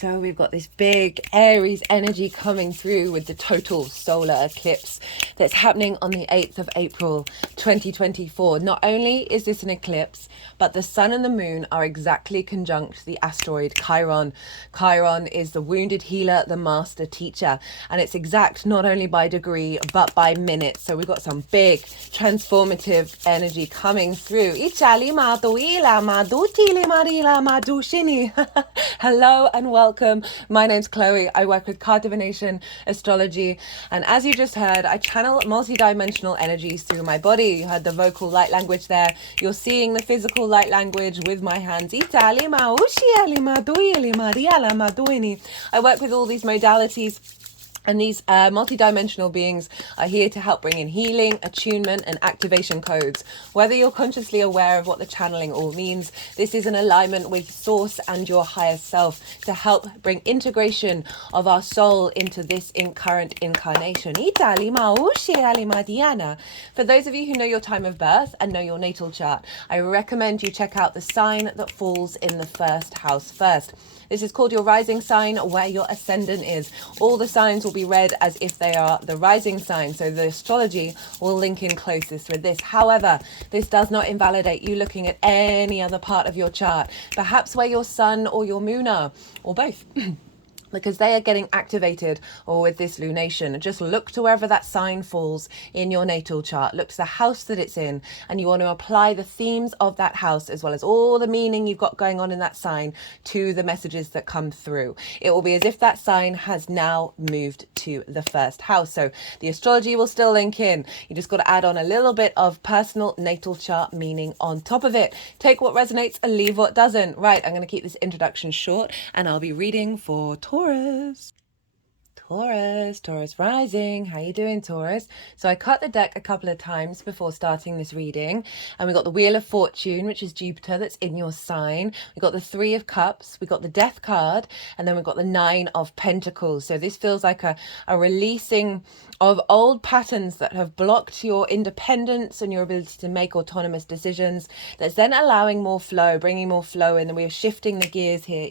So we've got this big Aries energy coming through with the total solar eclipse that's happening on the 8th of April 2024. Not only is this an eclipse, but the sun and the moon are exactly conjunct the asteroid Chiron. Chiron is the wounded healer, the master teacher, and it's exact not only by degree but by minute. So we've got some big transformative energy coming through. Hello and welcome. My name's Chloe. I work with card divination, astrology, and as you just heard, I channel multi-dimensional energies through my body. You heard the vocal light language there. You're seeing the physical light language with my hands. I work with all these modalities. And these multi-dimensional beings are here to help bring in healing, attunement, and activation codes. Whether you're consciously aware of what the channeling all means, this is an alignment with Source and your higher self to help bring integration of our soul into this current incarnation. For those of you who know your time of birth and know your natal chart, I recommend you check out the sign that falls in the first house first. This is called your rising sign, where your ascendant is. All the signs will be read as if they are the rising sign, so the astrology will link in closest with this. However, this does not invalidate you looking at any other part of your chart, perhaps where your sun or your moon are, or both. Because they are getting activated or with this lunation. Just look to wherever that sign falls in your natal chart. Look to the house that it's in, and you want to apply the themes of that house as well as all the meaning you've got going on in that sign to the messages that come through. It will be as if that sign has now moved to the first house. So the astrology will still link in. You just got to add on a little bit of personal natal chart meaning on top of it. Take what resonates and leave what doesn't. Right, I'm going to keep this introduction short, and I'll be reading for Taurus rising. How you doing, Taurus? So I cut the deck a couple of times before starting this reading, and we got the Wheel of Fortune, which is Jupiter, that's in your sign. We got the Three of Cups, we got the Death card, and then we've got the Nine of Pentacles. So this feels like a releasing of old patterns that have blocked your independence and your ability to make autonomous decisions. That's then allowing more flow, bringing more flow in, and we are shifting the gears here.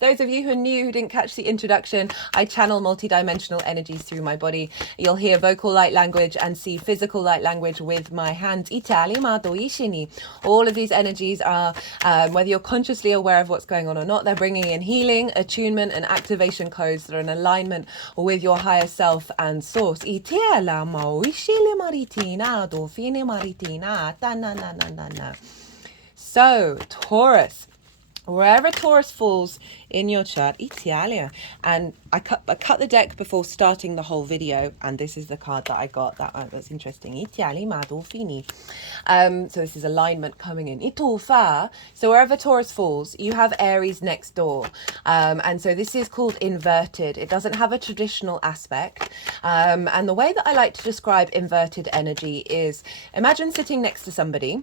Those of you who are new, who didn't catch the introduction, I channel multi-dimensional energies through my body. You'll hear vocal light language and see physical light language with my hands. All of these energies are, whether you're consciously aware of what's going on or not, they're bringing in healing, attunement, and activation codes that are in alignment with your higher self and Source. So, Taurus. Wherever Taurus falls in your chart, Italia, and I cut the deck before starting the whole video, and this is the card that I got. That's interesting. So this is alignment coming in. Itufa. So wherever Taurus falls, you have Aries next door, and so this is called inverted. It doesn't have a traditional aspect, and the way that I like to describe inverted energy is: imagine sitting next to somebody,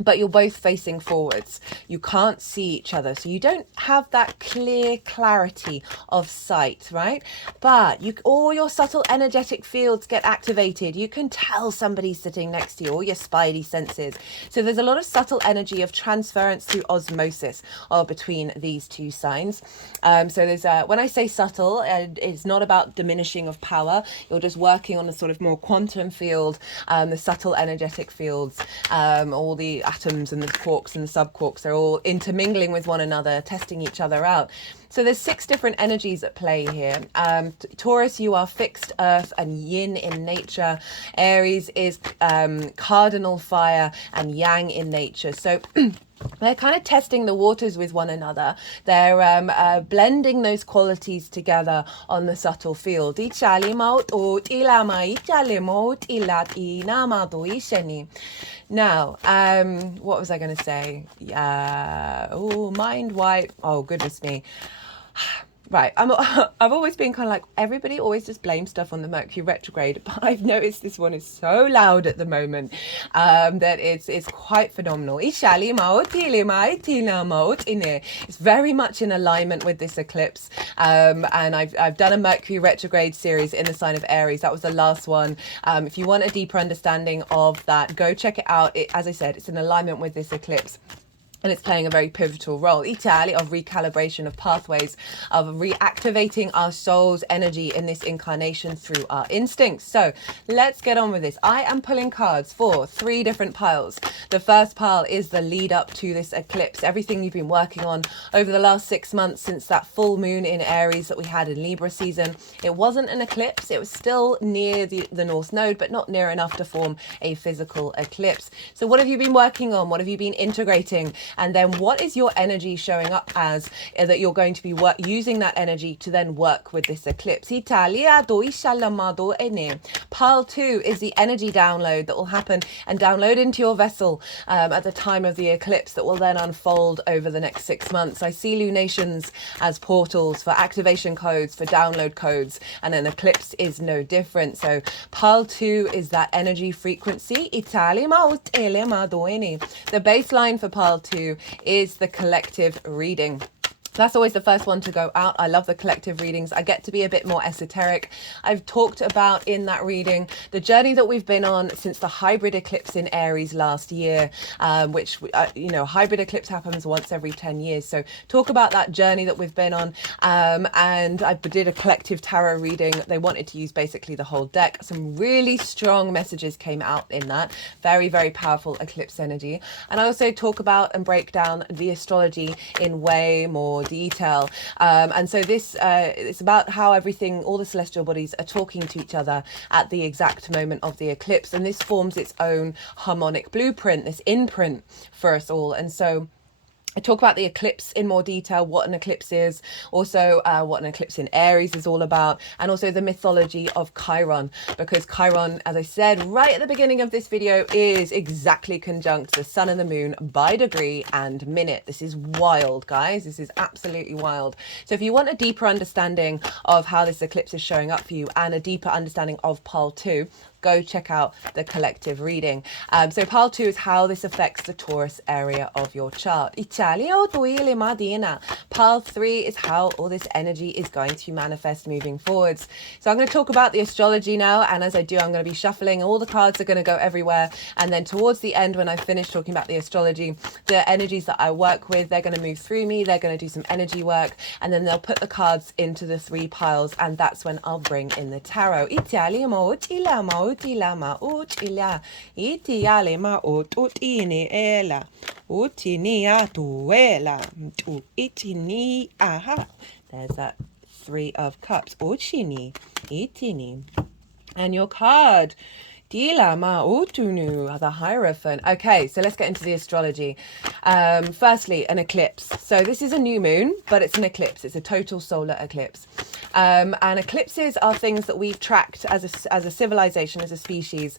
but you're both facing forwards. You can't see each other, so you don't have that clear clarity of sight, right? But all your subtle energetic fields get activated. You can tell somebody's sitting next to you, all your spidey senses. So there's a lot of subtle energy of transference through osmosis between these two signs. So there's when I say subtle, it's not about diminishing of power. You're just working on a sort of more quantum field, the subtle energetic fields, all the atoms and the quarks and the subquarks, they're all intermingling with one another, testing each other out. So there's 6 different energies at play here. Taurus, you are fixed earth and yin in nature. Aries is cardinal fire and yang in nature. So they're kind of testing the waters with one another. They're blending those qualities together on the subtle field. Now, what was I going to say? Mind wipe. Oh, goodness me. Right, I've always been kind of like, everybody always just blames stuff on the Mercury retrograde, but I've noticed this one is so loud at the moment that it's quite phenomenal. It's very much in alignment with this eclipse, and I've done a Mercury retrograde series in the sign of Aries. That was the last one. If you want a deeper understanding of that, go check it out. As I said, it's in alignment with this eclipse. and it's playing a very pivotal role, Italy, of recalibration of pathways, of reactivating our soul's energy in this incarnation through our instincts. So let's get on with this. I am pulling cards for 3 different piles. The first pile is the lead up to this eclipse, everything you've been working on over the last 6 months since that full moon in Aries that we had in Libra season. It wasn't an eclipse, it was still near the North Node, but not near enough to form a physical eclipse. So what have you been working on? What have you been integrating? And then what is your energy showing up as that you're going to be using that energy to then work with this eclipse? Pile 2 is the energy download that will happen and download into your vessel at the time of the eclipse that will then unfold over the next 6 months. I see lunations as portals for activation codes, for download codes, and an eclipse is no different. So pile 2 is that energy frequency. The baseline for pile 2 is the collective reading. That's always the first one to go out. I love the collective readings. I get to be a bit more esoteric. I've talked about in that reading the journey that we've been on since the hybrid eclipse in Aries last year, which, hybrid eclipse happens once every 10 years. So talk about that journey that we've been on. And I did a collective tarot reading. They wanted to use basically the whole deck. Some really strong messages came out in that. Very, very powerful eclipse energy. And I also talk about and break down the astrology in way more detail, and so this it's about how everything, all the celestial bodies are talking to each other at the exact moment of the eclipse, and this forms its own harmonic blueprint, this imprint for us all. And so I talk about the eclipse in more detail, what an eclipse is, also what an eclipse in Aries is all about, and also the mythology of Chiron, because Chiron, as I said right at the beginning of this video, is exactly conjunct the sun and the moon by degree and minute. This is wild, guys. This is absolutely wild. So if you want a deeper understanding of how this eclipse is showing up for you and a deeper understanding of pile 2, go check out the collective reading. So pile 2 is how this affects the Taurus area of your chart. Pile 3 is how all this energy is going to manifest moving forwards. So I'm going to talk about the astrology now, and as I do, I'm going to be shuffling. All the cards are going to go everywhere, and then towards the end, when I finish talking about the astrology, the energies that I work with, they're going to move through me, they're going to do some energy work, and then they'll put the cards into the 3 piles, and that's when I'll bring in the tarot. There's that 3 of Cups. And your card, the Hierophant. Okay, so let's get into the astrology. Firstly, an eclipse. So this is a new moon, but it's an eclipse. It's a total solar eclipse. And eclipses are things that we've tracked as a civilization, as a species,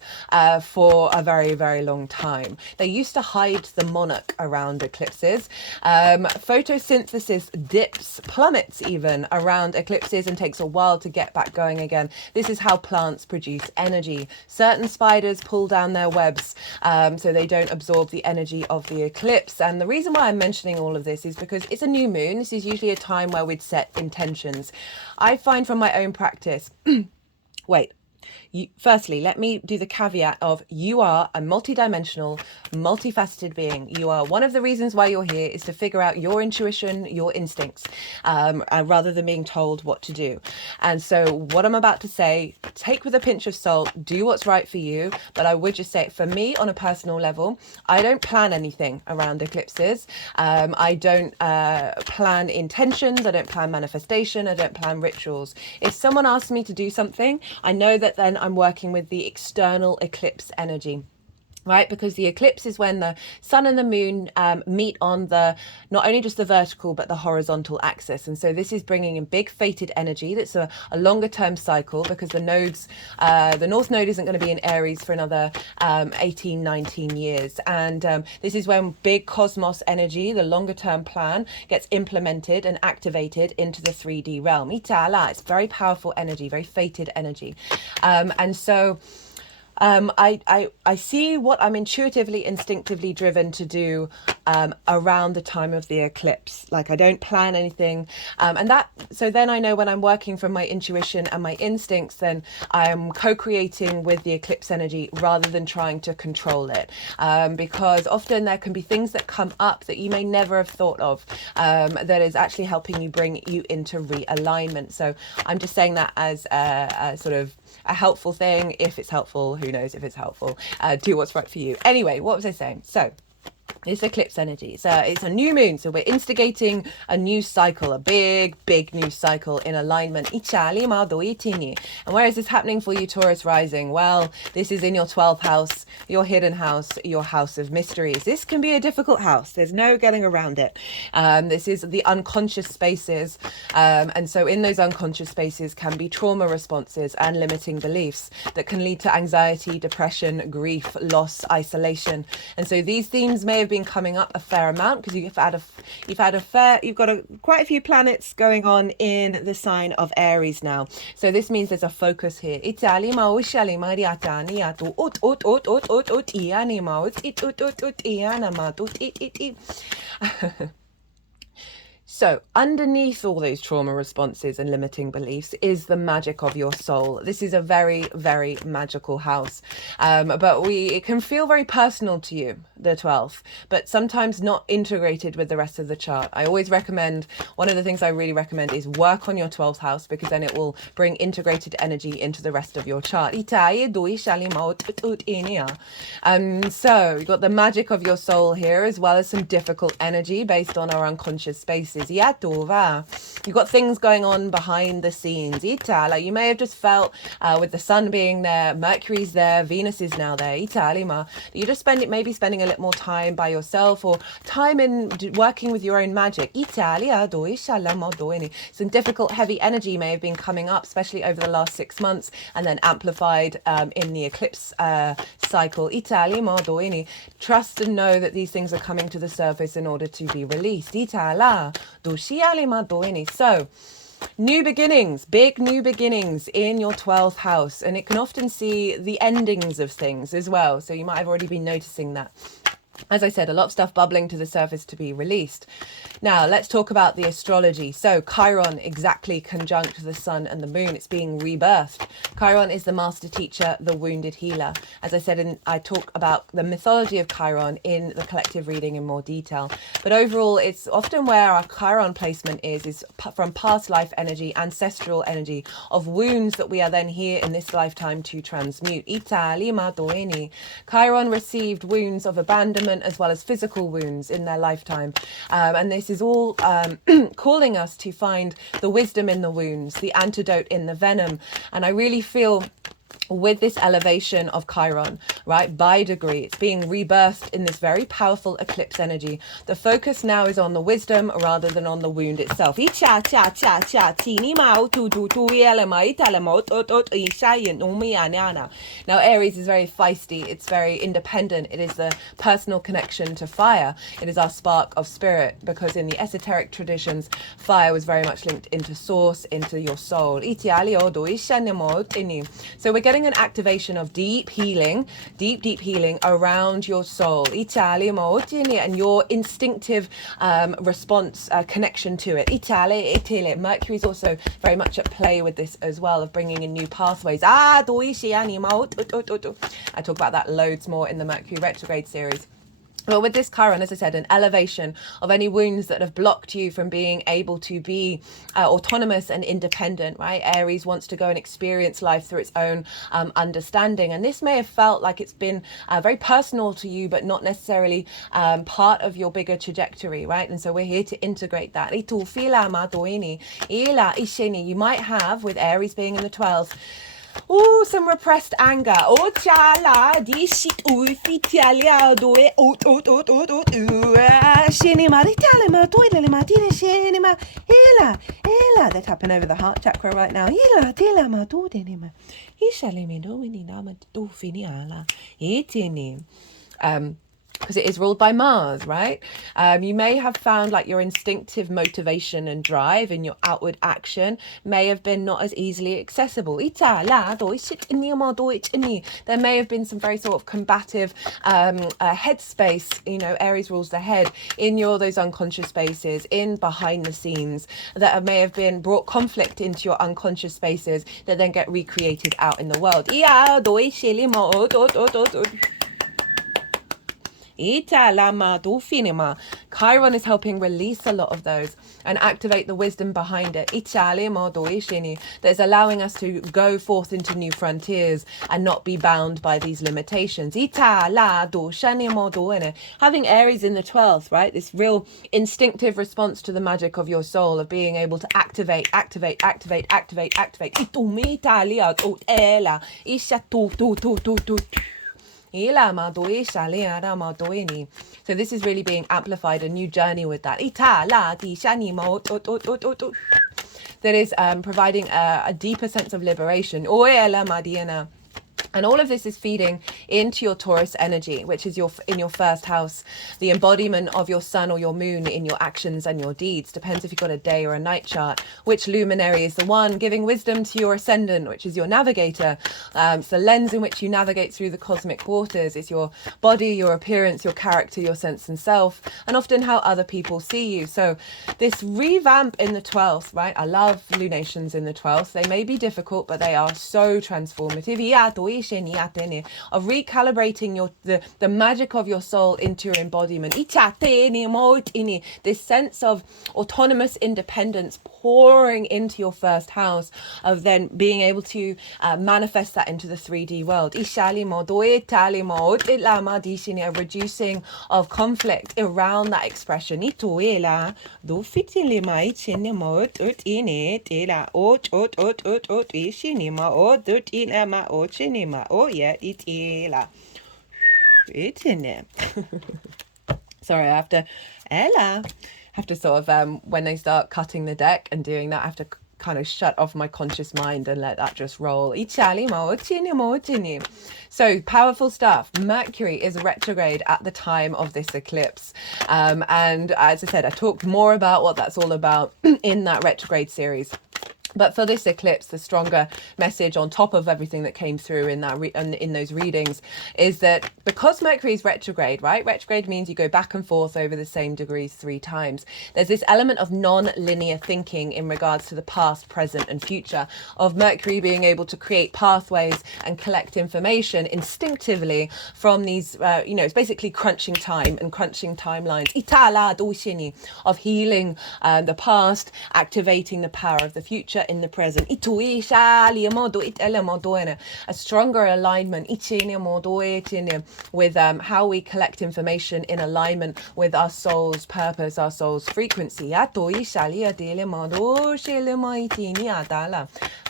for a very, very long time. They used to hide the monarch around eclipses. Photosynthesis plummets even around eclipses and takes a while to get back going again. This is how plants produce energy. Certain spiders pull down their webs so they don't absorb the energy of the eclipse. And the reason why I'm mentioning all of this is because it's a new moon. This is usually a time where we'd set intentions. I find from my own practice, firstly, let me do the caveat of you are a multidimensional, multifaceted being. You are, one of the reasons why you're here is to figure out your intuition, your instincts, rather than being told what to do. And so what I'm about to say, take with a pinch of salt, do what's right for you. But I would just say, for me, on a personal level, I don't plan anything around eclipses. I don't plan intentions. I don't plan manifestation. I don't plan rituals. If someone asks me to do something, I know that then I'm working with the external eclipse energy. Right, because the eclipse is when the sun and the moon meet on the, not only just the vertical, but the horizontal axis. And so this is bringing in big fated energy. That's a longer term cycle, because the nodes, the North Node isn't going to be in Aries for another 18, 19 years. And this is when big cosmos energy, the longer term plan, gets implemented and activated into the 3D realm. It's very powerful energy, very fated energy. And so I see what I'm intuitively, instinctively driven to do around the time of the eclipse. Like I don't plan anything. So then I know when I'm working from my intuition and my instincts, then I'm co-creating with the eclipse energy rather than trying to control it. Because often there can be things that come up that you may never have thought of, that is actually helping you bring you into realignment. So I'm just saying that as a sort of a helpful thing. If it's helpful, who knows if it's helpful. Do what's right for you. Anyway, what was I saying? So it's eclipse energy. It's a new moon. So we're instigating a new cycle, a big new cycle in alignment. And where is this happening for you, Taurus rising? Well, this is in your 12th house, your hidden house, your house of mysteries. This can be a difficult house. There's no getting around it. This is the unconscious spaces. And so in those unconscious spaces can be trauma responses and limiting beliefs that can lead to anxiety, depression, grief, loss, isolation. And so these themes may have been coming up a fair amount because you've got quite a few planets going on in the sign of Aries now. So this means there's a focus here. So underneath all those trauma responses and limiting beliefs is the magic of your soul. This is a very magical house. But it can feel very personal to you, the 12th, but sometimes not integrated with the rest of the chart. I always recommend, one of the things I really recommend is work on your 12th house, because then it will bring integrated energy into the rest of your chart. So you've got the magic of your soul here, as well as some difficult energy based on our unconscious spaces. You've got things going on behind the scenes. Like you may have just felt with the sun being there, Mercury's there, Venus is now there. You're just maybe spending a little more time by yourself, or time in working with your own magic. Some difficult, heavy energy may have been coming up, especially over the last 6 months, and then amplified in the eclipse cycle. Trust and know that these things are coming to the surface in order to be released. So, new beginnings, big new beginnings in your 12th house, and it can often see the endings of things as well. So you might have already been noticing that. As I said, a lot of stuff bubbling to the surface to be released. Now, let's talk about the astrology. So, Chiron exactly conjunct the sun and the moon. It's being rebirthed. Chiron is the master teacher, the wounded healer. As I said, I talk about the mythology of Chiron in the collective reading in more detail. But overall, it's often where our Chiron placement is from past life energy, ancestral energy of wounds that we are then here in this lifetime to transmute. Chiron received wounds of abandonment as well as physical wounds in their lifetime. And this is all calling us to find the wisdom in the wounds, the antidote in the venom. And I really feel with this elevation of Chiron, right, by degree, it's being rebirthed in this very powerful eclipse energy. The focus now is on the wisdom rather than on the wound itself. Now, Aries is very feisty. It's very independent. It is the personal connection to fire. It is our spark of spirit, because in the esoteric traditions, fire was very much linked into source, into your soul. So we're getting an activation of deep healing around your soul, and your instinctive response, connection to it. Mercury is also very much at play with this as well, of bringing in new pathways. I talk about that loads more in the Mercury retrograde series. But with this Chiron, as I said, an elevation of any wounds that have blocked you from being able to be autonomous and independent, right? Aries wants to go and experience life through its own understanding. And this may have felt like it's been very personal to you, but not necessarily part of your bigger trajectory, right? And so we're here to integrate that. You might have, with Aries being in the 12th, some repressed anger. They're tapping over the heart chakra right now. because it is ruled by Mars, right? You may have found like your instinctive motivation and drive in your outward action may have been not as easily accessible. There may have been some very sort of combative headspace, you know, Aries rules the head, in those unconscious spaces, in behind the scenes, that may have been brought conflict into your unconscious spaces that then get recreated out in the world. Chiron is helping release a lot of those and activate the wisdom behind it. That's allowing us to go forth into new frontiers and not be bound by these limitations. Having Aries in the 12th, right? This real instinctive response to the magic of your soul, of being able to activate. So this is really being amplified, a new journey with that. That is providing a deeper sense of liberation. And all of this is feeding into your Taurus energy, which is in your first house, the embodiment of your sun or your moon in your actions and your deeds. Depends if you've got a day or a night chart. Which luminary is the one giving wisdom to your ascendant, which is your navigator. It's the lens in which you navigate through the cosmic waters. It's your body, your appearance, your character, your sense and self, and often how other people see you. So this revamp in the 12th, right? I love lunations in the 12th. They may be difficult, but they are so transformative. Of recalibrating the magic of your soul into your embodiment. This sense of autonomous independence pouring into your first house, of then being able to manifest that into the 3D world. A reducing of conflict around that expression. Sorry, I have to sort of when they start cutting the deck and doing that, I have to kind of shut off my conscious mind and let that just roll. So powerful stuff. Mercury is retrograde at the time of this eclipse, and as I said, I talked more about what that's all about in that retrograde series. But for this eclipse, the stronger message on top of everything that came through in that in those readings is that because Mercury is retrograde, right? Retrograde means you go back and forth over the same degrees 3 times. There's this element of non-linear thinking in regards to the past, present and future, of Mercury being able to create pathways and collect information instinctively from these, it's basically crunching time and crunching timelines. Of healing the past, activating the power of the future in the present. A stronger alignment with how we collect information in alignment with our soul's purpose, our soul's frequency.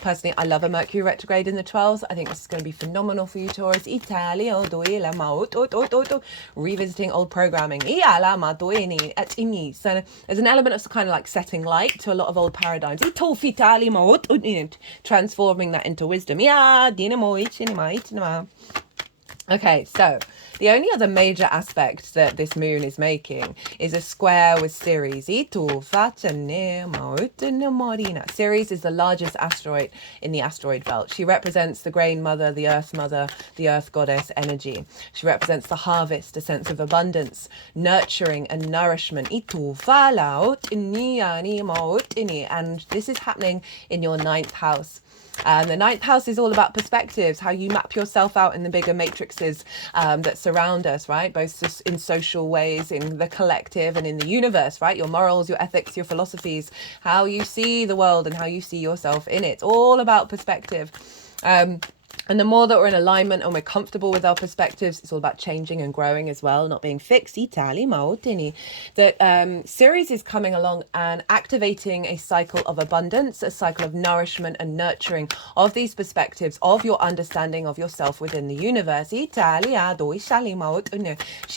Personally, I love a Mercury retrograde in the 12th. I think this is going to be phenomenal for you, Taurus. Revisiting old programming. So there's an element of kind of like setting light to a lot of old paradigms. Transforming that into wisdom. Okay, so the only other major aspect that this moon is making is a square with Ceres. Ceres is the largest asteroid in the asteroid belt. She represents the grain mother, the earth goddess energy. She represents the harvest, a sense of abundance, nurturing and nourishment. And this is happening in your 9th house. And the 9th house is all about perspectives, how you map yourself out in the bigger matrices that surround us, right? Both in social ways, in the collective and in the universe, right? Your morals, your ethics, your philosophies, how you see the world and how you see yourself in it. It's all about perspective. And the more that we're in alignment and we're comfortable with our perspectives, it's all about changing and growing as well, not being fixed. That Ceres is coming along and activating a cycle of abundance, a cycle of nourishment and nurturing of these perspectives, of your understanding of yourself within the universe. She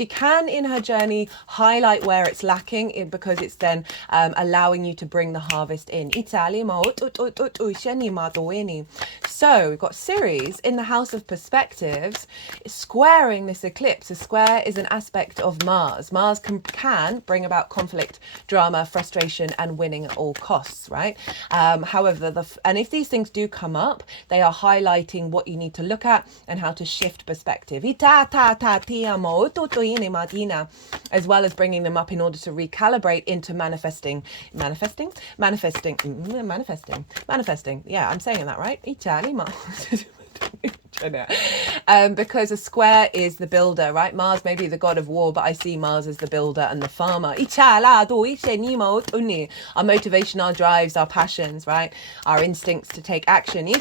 can, in her journey, highlight where it's lacking because it's then allowing you to bring the harvest in. So we've got Ceres Mars in the house of perspectives is squaring this eclipse. A square is an aspect of Mars. Mars can bring about conflict, drama, frustration, and winning at all costs, right? However, and if these things do come up, they are highlighting what you need to look at and how to shift perspective. As well as bringing them up in order to recalibrate into manifesting. Yeah, I'm saying that right. Because a square is the builder, right? Mars may be the god of war, but I see Mars as the builder and the farmer. Our motivation, our drives, our passions, right? Our instincts to take action.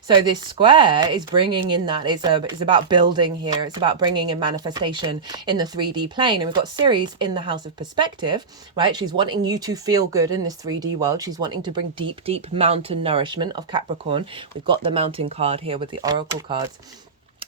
So this square is bringing in that. It's about building here. It's about bringing in manifestation in the 3D plane. And we've got Ceres in the house of perspective, right? She's wanting you to feel good in this 3D world. She's wanting to bring deep, deep mountain nourishment of Capricorn. We've got the mountain card here with the oracle cards.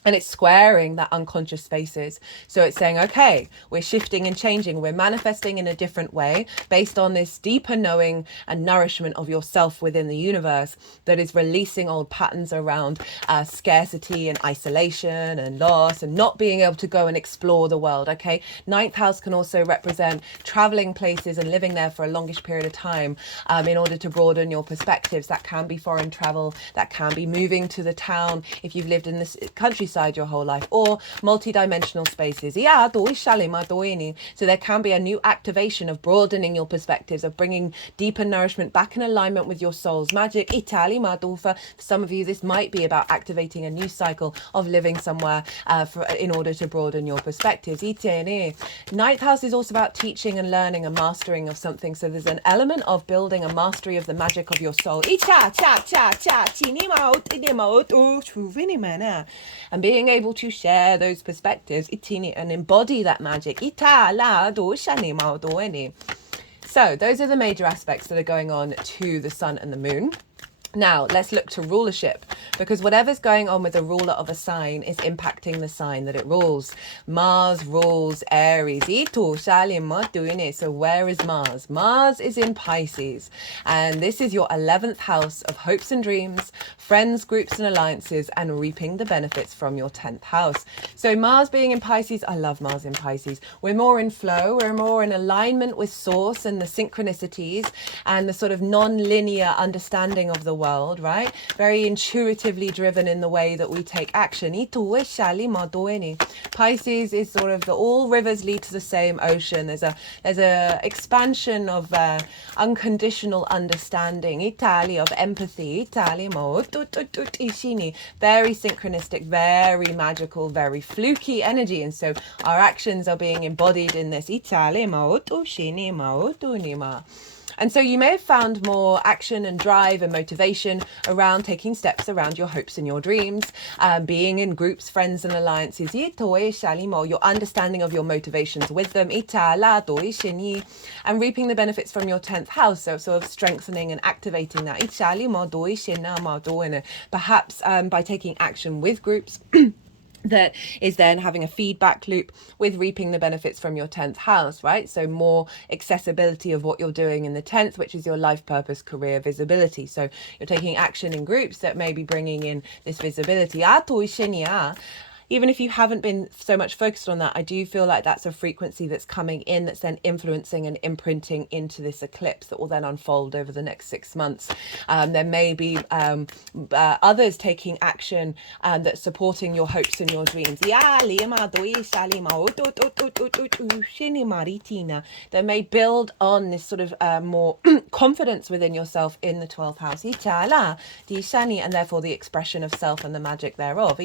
And it's squaring that unconscious spaces. So it's saying, okay, we're shifting and changing. We're manifesting in a different way based on this deeper knowing and nourishment of yourself within the universe that is releasing old patterns around scarcity and isolation and loss and not being able to go and explore the world, okay? Ninth house can also represent traveling places and living there for a longish period of time in order to broaden your perspectives. That can be foreign travel. That can be moving to the town if you've lived in this countryside your whole life, or multi-dimensional spaces. So there can be a new activation of broadening your perspectives, of bringing deeper nourishment back in alignment with your soul's magic. For some of you, this might be about activating a new cycle of living somewhere in order to broaden your perspectives. Ninth house is also about teaching and learning and mastering of something. So there's an element of building a mastery of the magic of your soul. And being able to share those perspectives and embody that magic. So those are the major aspects that are going on to the sun and the moon. Now, let's look to rulership, because whatever's going on with the ruler of a sign is impacting the sign that it rules. Mars rules Aries. So where is Mars? Mars is in Pisces, and this is your 11th house of hopes and dreams, friends, groups, and alliances, and reaping the benefits from your 10th house. So Mars being in Pisces, I love Mars in Pisces. We're more in flow, we're more in alignment with source and the synchronicities and the sort of non-linear understanding of the world, right? Very intuitively driven in the way that we take action. Pisces is sort of all rivers lead to the same ocean. There's a expansion of unconditional understanding, of empathy, very synchronistic, very magical, very fluky energy. And so our actions are being embodied in this. And so you may have found more action and drive and motivation around taking steps around your hopes and your dreams, being in groups, friends and alliances, your understanding of your motivations with them, and reaping the benefits from your 10th house, so sort of strengthening and activating that. Perhaps by taking action with groups, that is then having a feedback loop with reaping the benefits from your 10th house, right? So more accessibility of what you're doing in the 10th, which is your life purpose, career, visibility. So you're taking action in groups that may be bringing in this visibility. Even if you haven't been so much focused on that, I do feel like that's a frequency that's coming in, that's then influencing and imprinting into this eclipse that will then unfold over the next 6 months. There may be others taking action that's supporting your hopes and your dreams. That may build on this sort of more confidence within yourself in the 12th house. And therefore the expression of self and the magic thereof.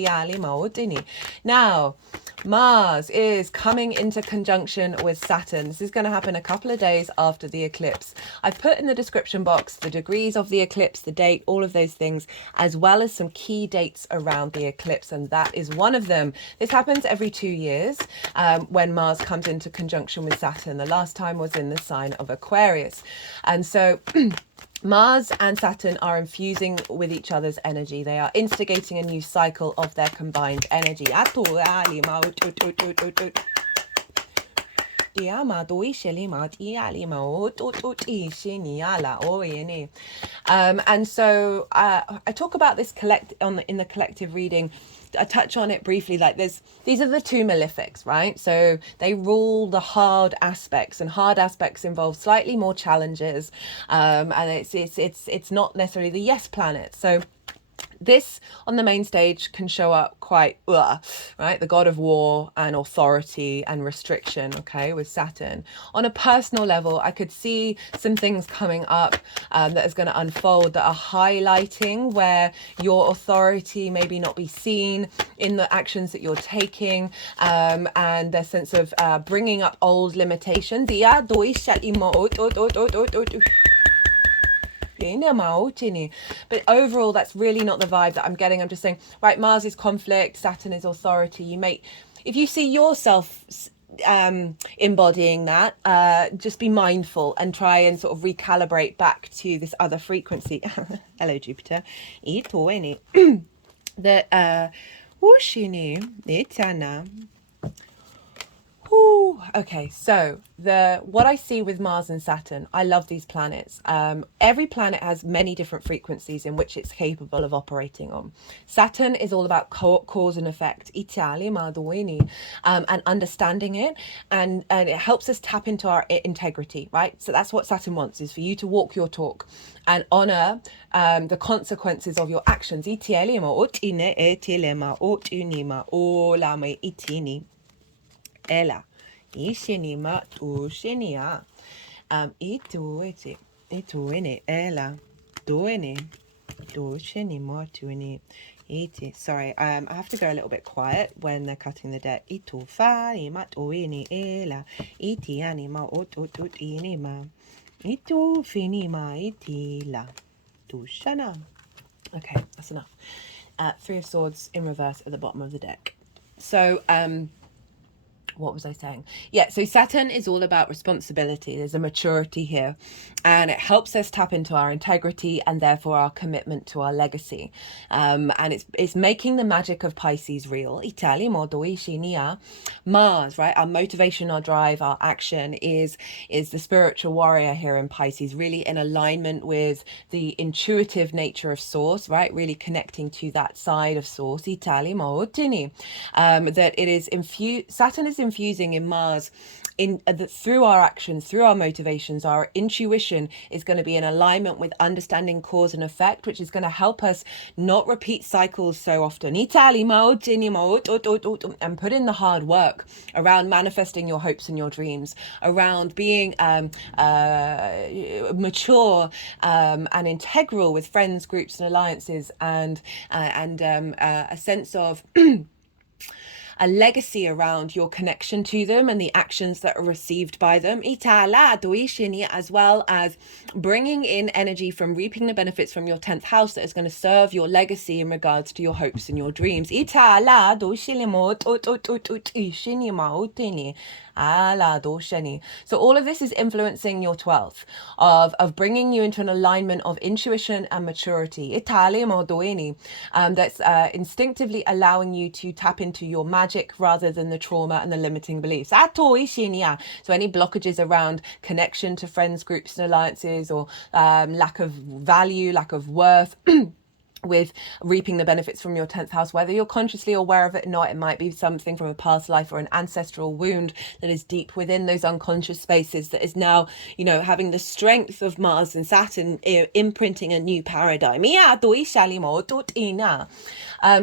Now, Mars is coming into conjunction with Saturn. This is going to happen a couple of days after the eclipse. I've put in the description box the degrees of the eclipse, the date, all of those things, as well as some key dates around the eclipse, and that is one of them. This happens every 2 years when Mars comes into conjunction with Saturn. The last time was in the sign of Aquarius. And so Mars and Saturn are infusing with each other's energy. They are instigating a new cycle of their combined energy. And so I talk about this in the collective reading. I touch on it briefly. Like these are the two malefics, right? So they rule the hard aspects, and hard aspects involve slightly more challenges, and it's not necessarily the yes planet. So this on the main stage can show up quite, right? The god of war and authority and restriction, okay, with Saturn. On a personal level, I could see some things coming up that is going to unfold that are highlighting where your authority maybe not be seen in the actions that you're taking, and the sense of bringing up old limitations. But overall, that's really not the vibe that I'm getting. I'm just saying, right, Mars is conflict, Saturn is authority. If you see yourself embodying that, just be mindful and try and sort of recalibrate back to this other frequency. Hello, Jupiter. That okay, so what I see with Mars and Saturn, I love these planets. Every planet has many different frequencies in which it's capable of operating on. Saturn is all about cause and effect, and understanding it, and it helps us tap into our integrity, right? So that's what Saturn wants, is for you to walk your talk and honor the consequences of your actions. Ela. Ishinima ushinia. Ituini ela. Duini. Dushinima tuini. Iti. Sorry, I have to go a little bit quiet when they're cutting the deck. Itu fa ima tuini ela. Iti anima inima. Itu finima itila. Dushana. Okay, that's enough. Three of Swords in reverse at the bottom of the deck. So, what was I saying? Yeah, so Saturn is all about responsibility. There's a maturity here, and it helps us tap into our integrity and therefore our commitment to our legacy. And it's making the magic of Pisces real. Mars, right? Our motivation, our drive, our action is the spiritual warrior here in Pisces, really in alignment with the intuitive nature of Source, right? Really connecting to that side of Source. That it is Saturn is infusing in Mars through our actions, through our motivations. Our intuition is going to be in alignment with understanding cause and effect, which is going to help us not repeat cycles so often, and put in the hard work around manifesting your hopes and your dreams, around being mature and integral with friends, groups and alliances, and a sense of a legacy around your connection to them and the actions that are received by them, as well as bringing in energy from reaping the benefits from your 10th house that is going to serve your legacy in regards to your hopes and your dreams. So all of this is influencing your 12th, of bringing you into an alignment of intuition and maturity. That's instinctively allowing you to tap into your magic rather than the trauma and the limiting beliefs. So any blockages around connection to friends, groups and alliances, or lack of value, lack of worth, with reaping the benefits from your 10th house, whether you're consciously aware of it or not, it might be something from a past life or an ancestral wound that is deep within those unconscious spaces that is now, having the strength of Mars and Saturn imprinting a new paradigm.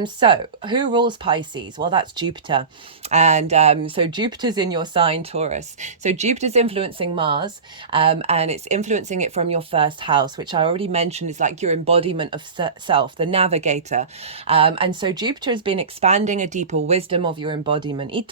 So who rules Pisces? Well, that's Jupiter. And so Jupiter's in your sign, Taurus. So Jupiter's influencing Mars, and it's influencing it from your first house, which I already mentioned is like your embodiment of self, the navigator. And so Jupiter has been expanding a deeper wisdom of your embodiment. You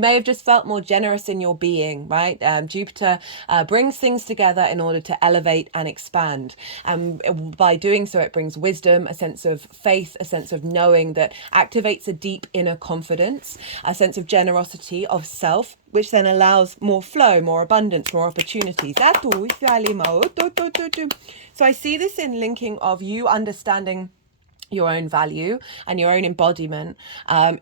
may have just felt more generous in your being, right? Jupiter brings things together in order to elevate and expand. And by doing so, it brings wisdom, a sense of faith, a sense of knowing that activates a deep inner confidence, a sense of generosity of self, which then allows more flow, more abundance, more opportunities. So I see this in linking of you understanding your own value and your own embodiment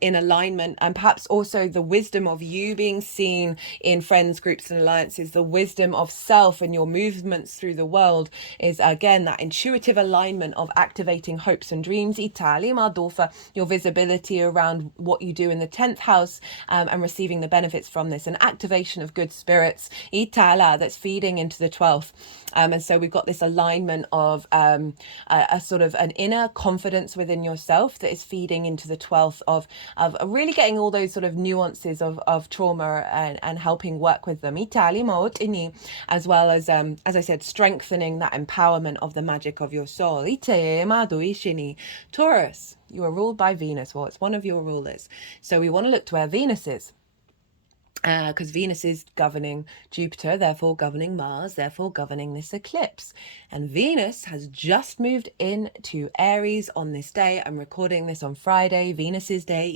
in alignment, and perhaps also the wisdom of you being seen in friends, groups and alliances. The wisdom of self and your movements through the world is again that intuitive alignment of activating hopes and dreams. Itali Mardolfa, your visibility around what you do in the 10th house, and receiving the benefits from this, an activation of good spirits. Itala, that's feeding into the 12th. And so we've got this alignment of a sort of an inner confidence within yourself that is feeding into the 12th of really getting all those sort of nuances of trauma and helping work with them. As well as I said, strengthening that empowerment of the magic of your soul. Taurus, you are ruled by Venus. Well, it's one of your rulers. So we want to look to where Venus is. Because Venus is governing Jupiter, therefore governing Mars, therefore governing this eclipse. And Venus has just moved into Aries on this day. I'm recording this on Friday, Venus's day.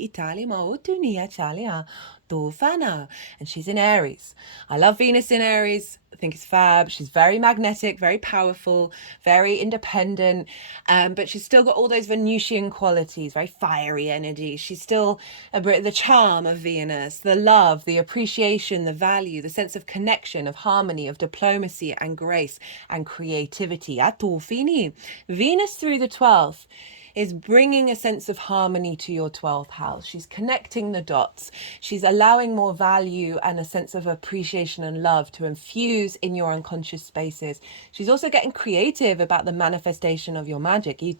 And she's in Aries. I love Venus in Aries. I think it's fab. She's very magnetic, very powerful, very independent, but she's still got all those Venusian qualities, very fiery energy. She's still the charm of Venus, the love, the appreciation, the value, the sense of connection, of harmony, of diplomacy and grace and creativity. Venus through the 12th is bringing a sense of harmony to your 12th house. She's connecting the dots. She's allowing more value and a sense of appreciation and love to infuse in your unconscious spaces. She's also getting creative about the manifestation of your magic. And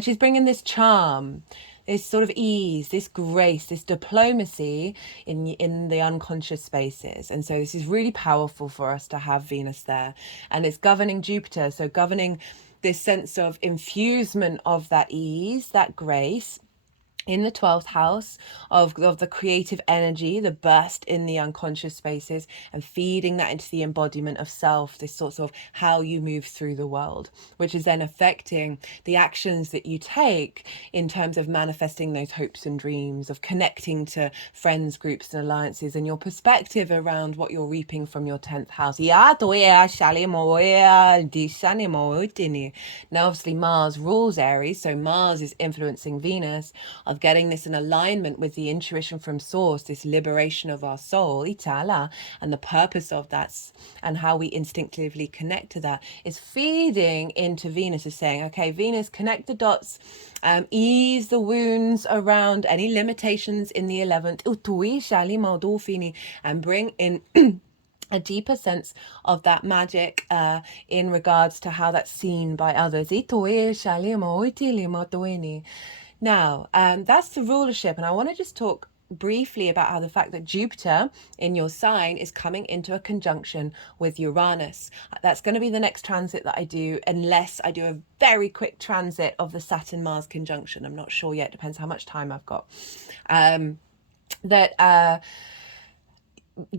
she's bringing this charm, this sort of ease, this grace, this diplomacy in the unconscious spaces. And so this is really powerful for us to have Venus there. And it's governing Jupiter, so governing this sense of infusement of that ease, that grace in the 12th house of the creative energy, the burst in the unconscious spaces, and feeding that into the embodiment of self, this sort of how you move through the world, which is then affecting the actions that you take in terms of manifesting those hopes and dreams, of connecting to friends, groups and alliances, and your perspective around what you're reaping from your 10th house. Now obviously Mars rules Aries, so Mars is influencing Venus, of getting this in alignment with the intuition from source, this liberation of our soul, Itala, and the purpose of that and how we instinctively connect to that is feeding into Venus, is saying, okay, Venus, connect the dots, ease the wounds around any limitations in the 11th, and bring in a deeper sense of that magic in regards to how that's seen by others. Now, that's the rulership, and I want to just talk briefly about how the fact that Jupiter in your sign is coming into a conjunction with Uranus. That's going to be the next transit that I do, unless I do a very quick transit of the Saturn-Mars conjunction. I'm not sure yet, depends how much time I've got.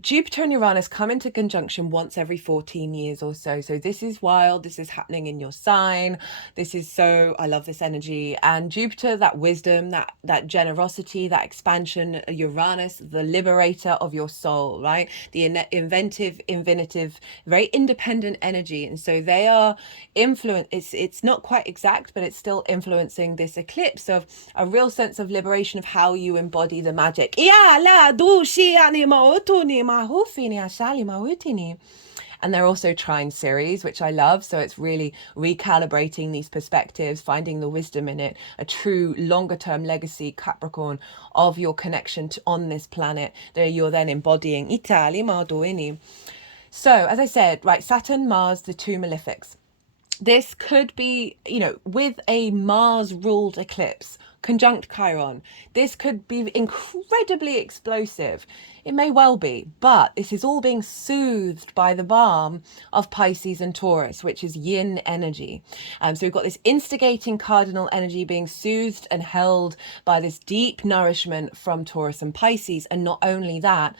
Jupiter and Uranus come into conjunction once every 14 years or so. So this is wild. This is happening in your sign. This is so, I love this energy. And Jupiter, that wisdom, that generosity, that expansion. Uranus, the liberator of your soul, right? The inventive, very independent energy. And so they are it's not quite exact, but it's still influencing this eclipse of a real sense of liberation of how you embody the magic. And they're also trine Ceres, which I love. So it's really recalibrating these perspectives, finding the wisdom in it, a true longer term legacy, Capricorn, of your connection on this planet that you're then embodying. So as I said, right, Saturn, Mars, the two malefics. This could be, with a Mars ruled eclipse, conjunct Chiron, this could be incredibly explosive. It may well be, but this is all being soothed by the balm of Pisces and Taurus, which is yin energy. So we've got this instigating cardinal energy being soothed and held by this deep nourishment from Taurus and Pisces. And not only that,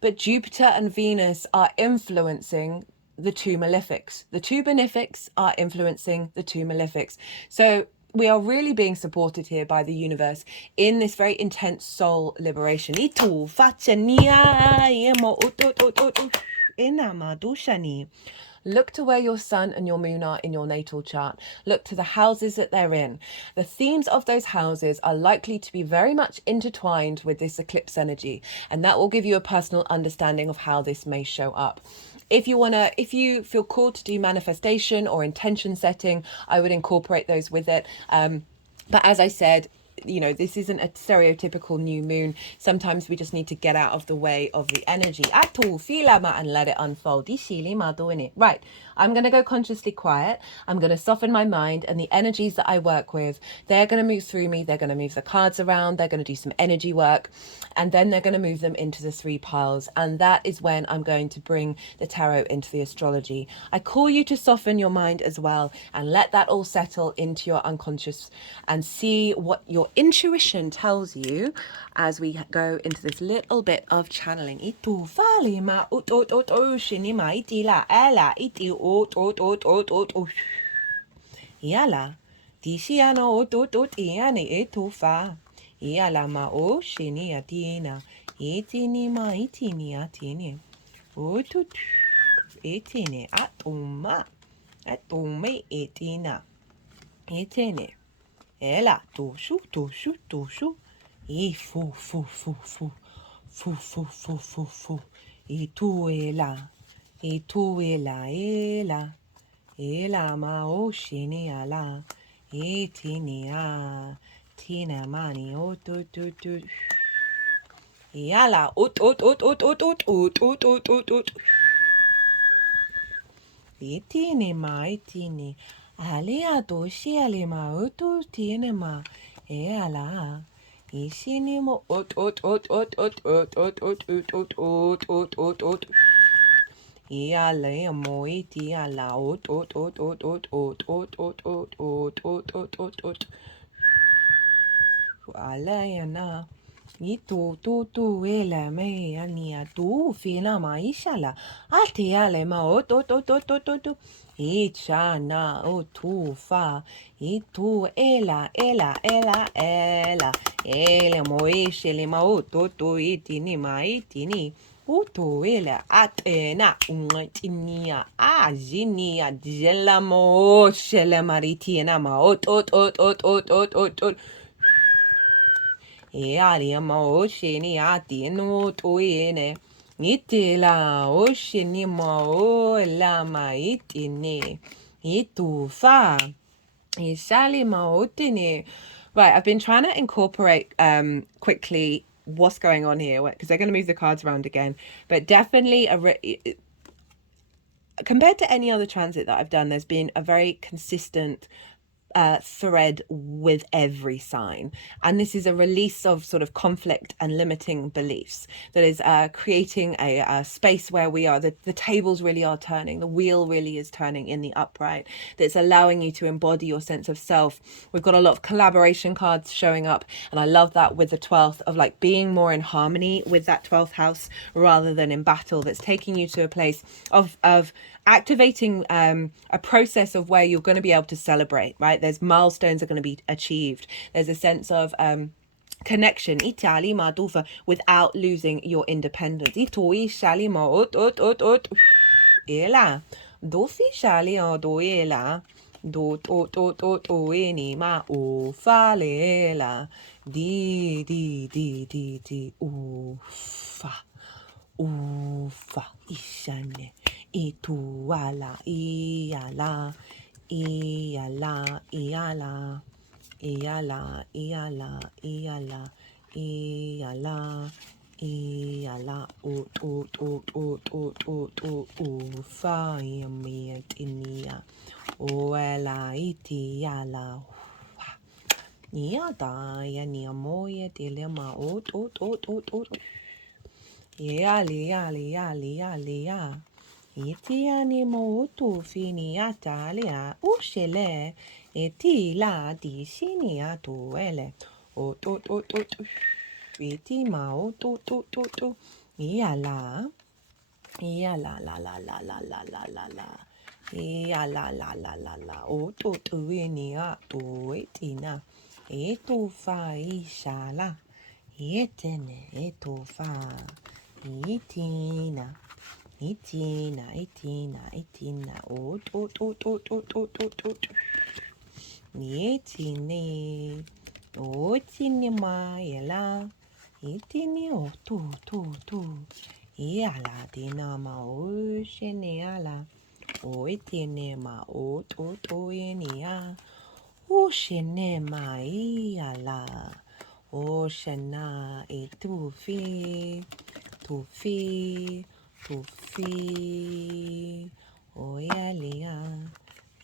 but Jupiter and Venus are influencing the two malefics. The two benefics are influencing the two malefics. So we are really being supported here by the universe in this very intense soul liberation. Look to where your sun and your moon are in your natal chart. Look to the houses that they're in. The themes of those houses are likely to be very much intertwined with this eclipse energy, and that will give you a personal understanding of how this may show up. If you feel called to do manifestation or intention setting, I would incorporate those with it. But as I said, this isn't a stereotypical new moon. Sometimes we just need to get out of the way of the energy. And let it unfold. Right. I'm going to go consciously quiet. I'm going to soften my mind, and the energies that I work with, they're going to move through me. They're going to move the cards around. They're going to do some energy work, and then they're going to move them into the 3 piles. And that is when I'm going to bring the tarot into the astrology. I call you to soften your mind as well and let that all settle into your unconscious and see what your intuition tells you as we go into this little bit of channeling. Yala, disiano otot iane etofa. Yala ma o shini atina. Etini ma etini atini. Otut etini atoma. Atome etina. Etene. Ela toshu toshu toshu. E fu fu fu fu. Fu fu fu fu fu. E tu ela. E tu ela ela. Ela ma o shini ala. E tini a. Tina mani o tu tu tu. Yala ut ut ut ut ut ut ut ut ut ut ut. E tini ma e tini. Alea doshi ale ma utu tini ma. E ala. E shini mo ut ut ut ut ut ut ut ut ut ut ut ut ut. Yale mo iti ala ut ut ut ut ut ut ut ut ut ut ut ut ut. Alayana. Itu tu ele me ania tu fina maishala. Ati ale ma ut ut ut ut ut ut. Ichana o tu fa. Itu ela ela ela ela. Ele mo ishele ma ut ut itini ma itini. Utu ele atena umatinia ajinia jela mo shele maritina ma ut ut ut ut ut ut ut ut. E aria ma o sheni ati no toine. Itila o sheni ma o la ma itine. Itu fa. Isali ma otine. Right, I've been trying to incorporate quickly what's going on here because they're going to move the cards around again. But definitely compared to any other transit that I've done, there's been a very consistent thread with every sign, and this is a release of sort of conflict and limiting beliefs that is creating a space where we are the tables really are turning, the wheel really is turning in the upright, that's allowing you to embody your sense of self. We've got a lot of collaboration cards showing up, and I love that with the 12th of like being more in harmony with that 12th house rather than in battle. That's taking you to a place of activating a process of where you're going to be able to celebrate, right? There's milestones are going to be achieved. There's a sense of connection without losing your independence. Do eni ma o fa le la di o fa ufa ishane ituala iala iala iala iala iala iala iala iala ufa yamiatinia oela itiala niada ya niamoya dilema Yali yali yali yali ya. Itiani mo tu fini atalia ushele eti la di sini atuele o to iti ma o to yala yala la la la la la la la la yala la la la la o to ini atu etina etu fa ishala yetene etu fa Itina, Itina, itina, itina, ot, ot, ot, ot, ot, ot, ot, ot. Nietini, otini ma yela, itini o tu. Yala dina ma o shene yala, o itini ma o yenia, o shene ma yala, o shena e tufi, o yalia,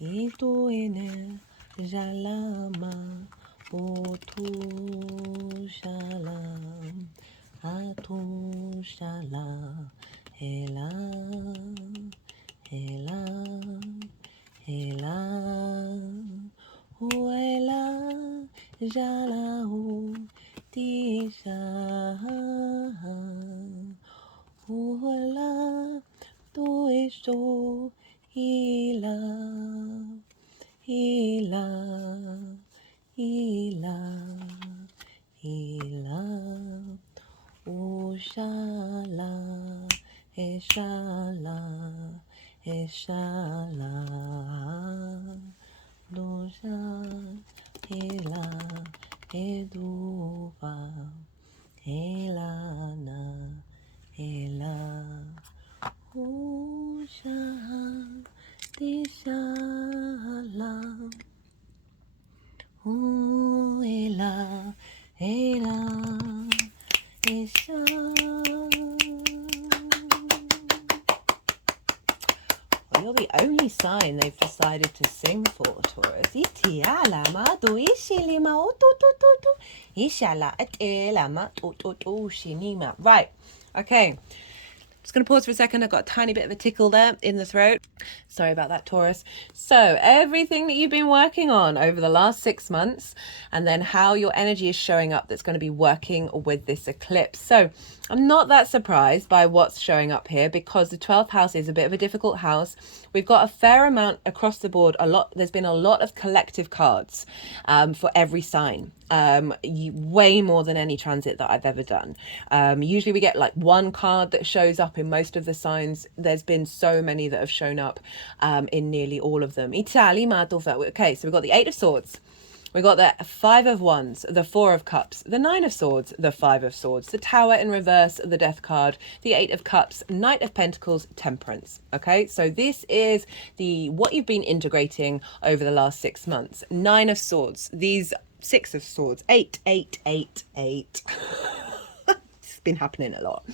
ito ene. Jalama, otu shalam, atu shalam, hela, hela, hela, huela, jalahu, tisha, huela, tuesho, hila. Hila, Oshala, Eshala, Doja, Hela, Eduva, Helana, Hela, Osha, Tishala. Oh, ela, esha. Well, you're the only sign they've decided to sing for, Taurus. Itiala ma do ishilima o tu. Ishala et elama tu shinima. Right. Okay. Just going to pause for a second. I've got a tiny bit of a tickle there in the throat. Sorry about that, Taurus. So everything that you've been working on over the last 6 months, and then how your energy is showing up that's going to be working with this eclipse. So I'm not that surprised by what's showing up here, because the 12th house is a bit of a difficult house. We've got a fair amount across the board. There's been a lot of collective cards for every sign. Way more than any transit that I've ever done. Usually we get like one card that shows up in most of the signs. There's been so many that have shown up in nearly all of them. Okay, so we've got the 8 of Swords. We got the 5 of Wands, the 4 of Cups, the 9 of Swords, the 5 of Swords, the Tower in reverse, the Death card, the 8 of Cups, Knight of Pentacles, Temperance. Okay, so this is what you've been integrating over the last 6 months. 9 of Swords, these 6 of Swords, 8. It's been happening a lot.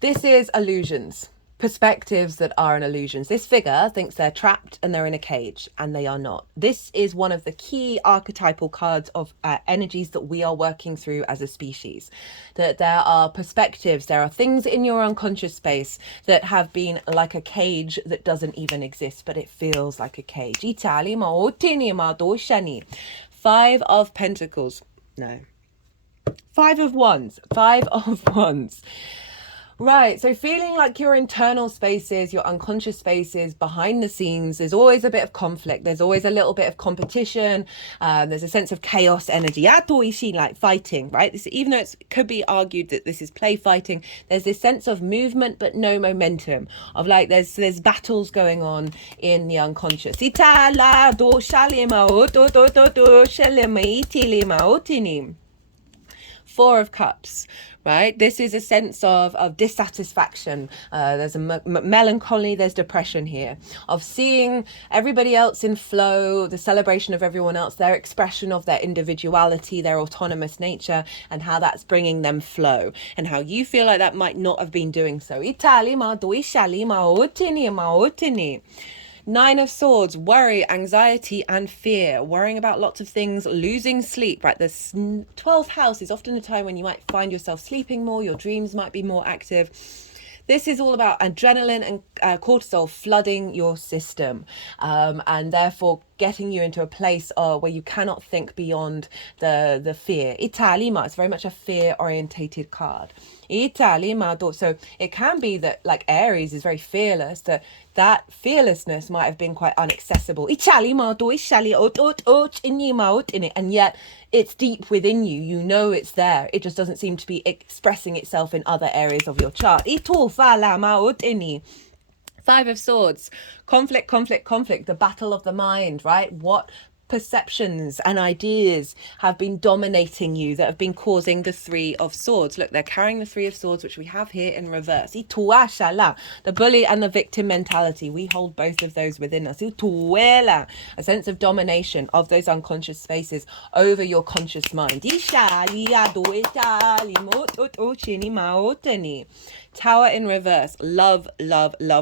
This is illusions. Perspectives that are an illusions. This figure thinks they're trapped and they're in a cage, and they are not. This is one of the key archetypal cards of energies that we are working through as a species. That there are perspectives, there are things in your unconscious space that have been like a cage that doesn't even exist, but it feels like a cage. 5 of Pentacles. No. 5 of Wands. 5 of Wands. Right, so feeling like your internal spaces, your unconscious spaces, behind the scenes, there's always a bit of conflict. There's always a little bit of competition. There's a sense of chaos energy. Like fighting, right? Even though it could be argued that this is play fighting, there's this sense of movement but no momentum. Of like there's battles going on in the unconscious. 4 of Cups, right? This is a sense of dissatisfaction. There's a melancholy, there's depression here, of seeing everybody else in flow, the celebration of everyone else, their expression of their individuality, their autonomous nature, and how that's bringing them flow, and how you feel like that might not have been doing so. 9 of Swords, worry, anxiety, and fear, worrying about lots of things, losing sleep, right? This 12th house is often a time when you might find yourself sleeping more, your dreams might be more active. This is all about adrenaline and cortisol flooding your system, and therefore getting you into a place where you cannot think beyond the fear. Italima, it's very much a fear orientated card. So it can be that, like, Aries is very fearless, that fearlessness might have been quite inaccessible. And yet it's deep within you. You know it's there. It just doesn't seem to be expressing itself in other areas of your chart. Five of Swords, conflict, the battle of the mind, right? What perceptions and ideas have been dominating you that have been causing the Three of Swords? Look, they're carrying the Three of Swords, which we have here in reverse. The bully and the victim mentality. We hold both of those within us. A sense of domination of those unconscious spaces over your conscious mind. Tower in reverse. Love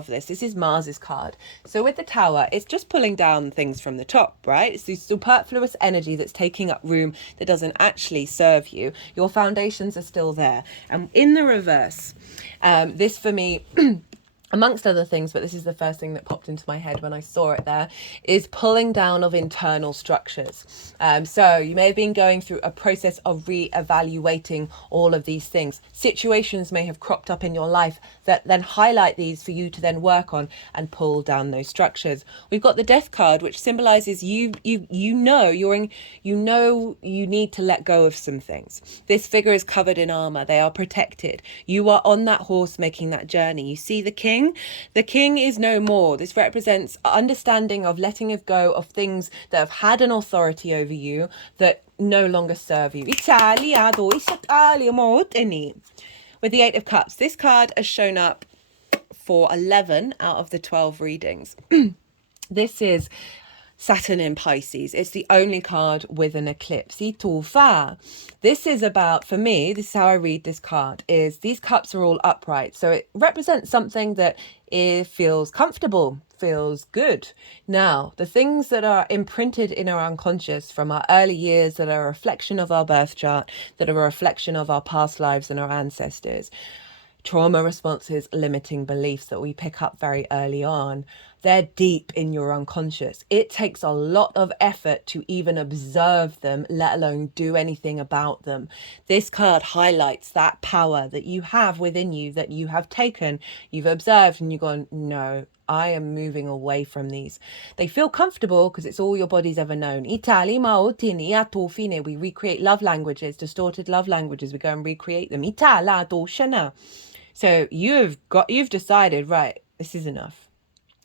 this. This is Mars's card. So with the Tower, it's just pulling down things from the top, right? It's the superfluous energy that's taking up room that doesn't actually serve you. Your foundations are still there. And in the reverse, this for me, amongst other things, but this is the first thing that popped into my head when I saw it there, is pulling down of internal structures. So you may have been going through a process of re-evaluating all of these things. Situations may have cropped up in your life that then highlight these for you to then work on and pull down those structures. We've got the Death card, which symbolizes you know you need to let go of some things. This figure is covered in armor. They are protected. You are on that horse making that journey. You see the king. The king is no more. This represents understanding of letting go of things that have had an authority over you that no longer serve you. With the Eight of Cups, this card has shown up for 11 out of the 12 readings. This is Saturn in Pisces. It's the only card with an eclipse. This is about, for me, this is how I read this card, is these cups are all upright. So it represents something that feels comfortable, feels good. Now, the things that are imprinted in our unconscious from our early years, that are a reflection of our birth chart, that are a reflection of our past lives and our ancestors, trauma responses, limiting beliefs that we pick up very early on, they're deep in your unconscious. It takes a lot of effort to even observe them, let alone do anything about them. This card highlights that power that you have within you, that you have taken, you've observed, and you've gone, no, I am moving away from these. They feel comfortable because it's all your body's ever known. We recreate love languages, distorted love languages. We go and recreate them. So you've decided, right, this is enough.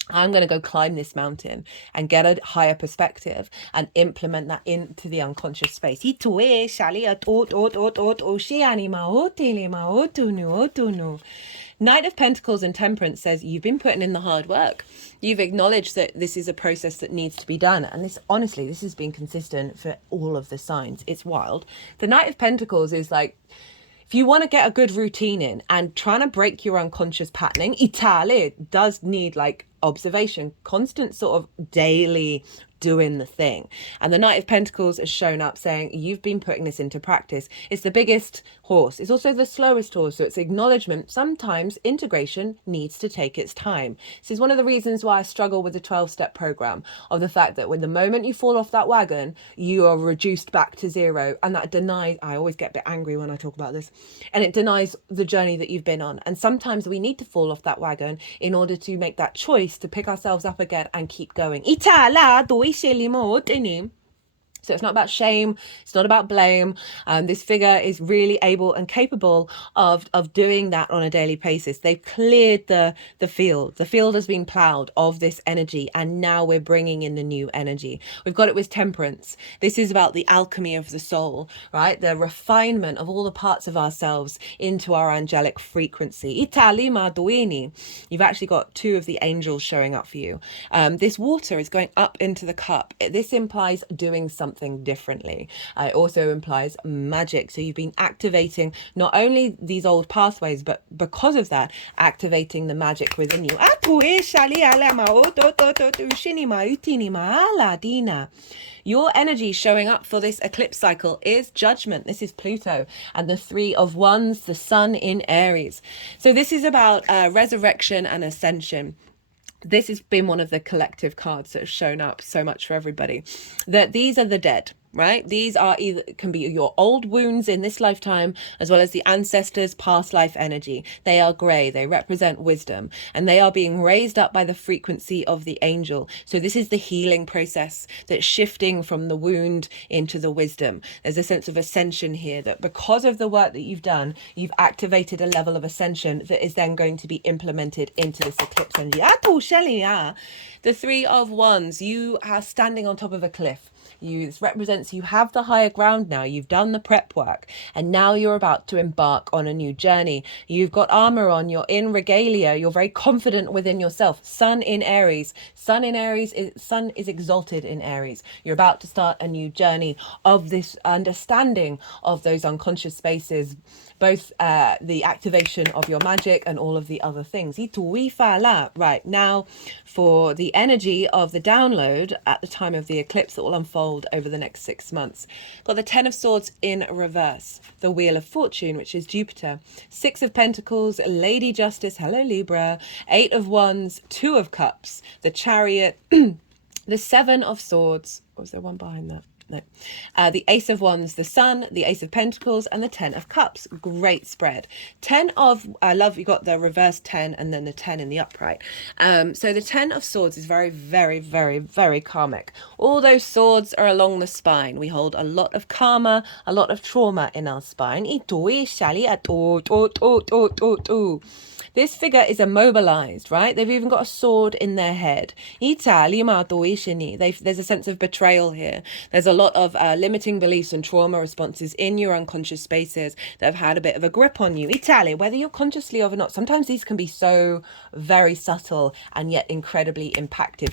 I'm going to go climb this mountain and get a higher perspective and implement that into the unconscious space. Knight of Pentacles and Temperance says you've been putting in the hard work. You've acknowledged that this is a process that needs to be done. And this, honestly, this has been consistent for all of the signs. It's wild. The Knight of Pentacles is like, if you want to get a good routine in and trying to break your unconscious patterning, it does need like observation, constant sort of daily doing the thing. And the Knight of Pentacles has shown up saying you've been putting this into practice. It's the biggest horse. It's also the slowest horse. So it's acknowledgement. Sometimes integration needs to take its time. This is one of the reasons why I struggle with the 12-step program, of the fact that when the moment you fall off that wagon, you are reduced back to zero. And that denies, I always get a bit angry when I talk about this, and it denies the journey that you've been on. And sometimes we need to fall off that wagon in order to make that choice to pick ourselves up again and keep going. So it's not about shame. It's not about blame. This figure is really able and capable of doing that on a daily basis. They've cleared the field. The field has been plowed of this energy, and now we're bringing in the new energy. We've got it with Temperance. This is about the alchemy of the soul, right? The refinement of all the parts of ourselves into our angelic frequency. You've actually got two of the angels showing up for you. This water is going up into the cup. This implies doing something differently. It also implies magic. So you've been activating not only these old pathways, but because of that, activating the magic within you. Your energy showing up for this eclipse cycle is Judgment. This is Pluto and the Three of Wands, the Sun in Aries. So this is about resurrection and ascension. this has been one of the collective cards that has shown up so much for everybody, that these are the dead, right? These are either can be your old wounds in this lifetime, as well as the ancestors' past life energy. They are grey, they represent wisdom, and they are being raised up by the frequency of the angel. So this is the healing process that's shifting from the wound into the wisdom. There's a sense of ascension here, that because of the work that you've done, you've activated a level of ascension that is then going to be implemented into this eclipse energy. The Three of Wands, you are standing on top of a cliff. This represents you have the higher ground now. You've done the prep work, and now you're about to embark on a new journey. You've got armor on. You're in regalia. You're very confident within yourself. Sun in Aries. Sun is exalted in Aries. You're about to start a new journey of this understanding of those unconscious spaces, both the activation of your magic and all of the other things. Right now, for the energy of the download at the time of the eclipse that will unfold over the next 6 months. Got the Ten of Swords in reverse, the Wheel of Fortune, which is Jupiter, Six of Pentacles, Lady Justice, hello Libra, Eight of Wands, Two of Cups, the Chariot, the Seven of Swords. Was there one behind that? No. The Ace of Wands, the Sun, the Ace of Pentacles, and the Ten of Cups. Great spread. I love you got the reverse 10 and then the 10 in the upright. So the 10 of Swords is very, very, very, very karmic. All those swords are along the spine. We hold a lot of karma, a lot of trauma in our spine. This figure is immobilized, right? They've even got a sword in their head. There's a sense of betrayal here. There's a lot of limiting beliefs and trauma responses in your unconscious spaces that have had a bit of a grip on you. Whether you're consciously or not, sometimes these can be so very subtle and yet incredibly impactful.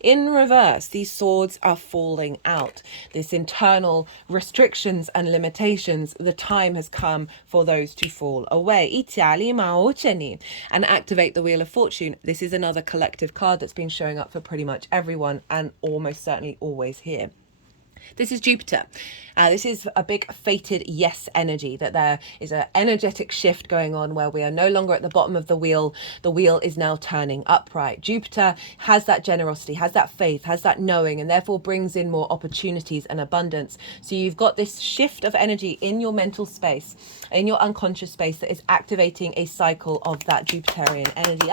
In reverse, these swords are falling out. This internal restrictions and limitations, the time has come for those to fall away. And activate the Wheel of Fortune. This is another collective card that's been showing up for pretty much everyone and almost certainly always here. This is Jupiter. This is a big fated yes energy, that there is an energetic shift going on where we are no longer at the bottom of the wheel. The wheel is now turning upright. Jupiter has that generosity, has that faith, has that knowing, and therefore brings in more opportunities and abundance. So you've got this shift of energy in your mental space, in your unconscious space, that is activating a cycle of that Jupiterian energy.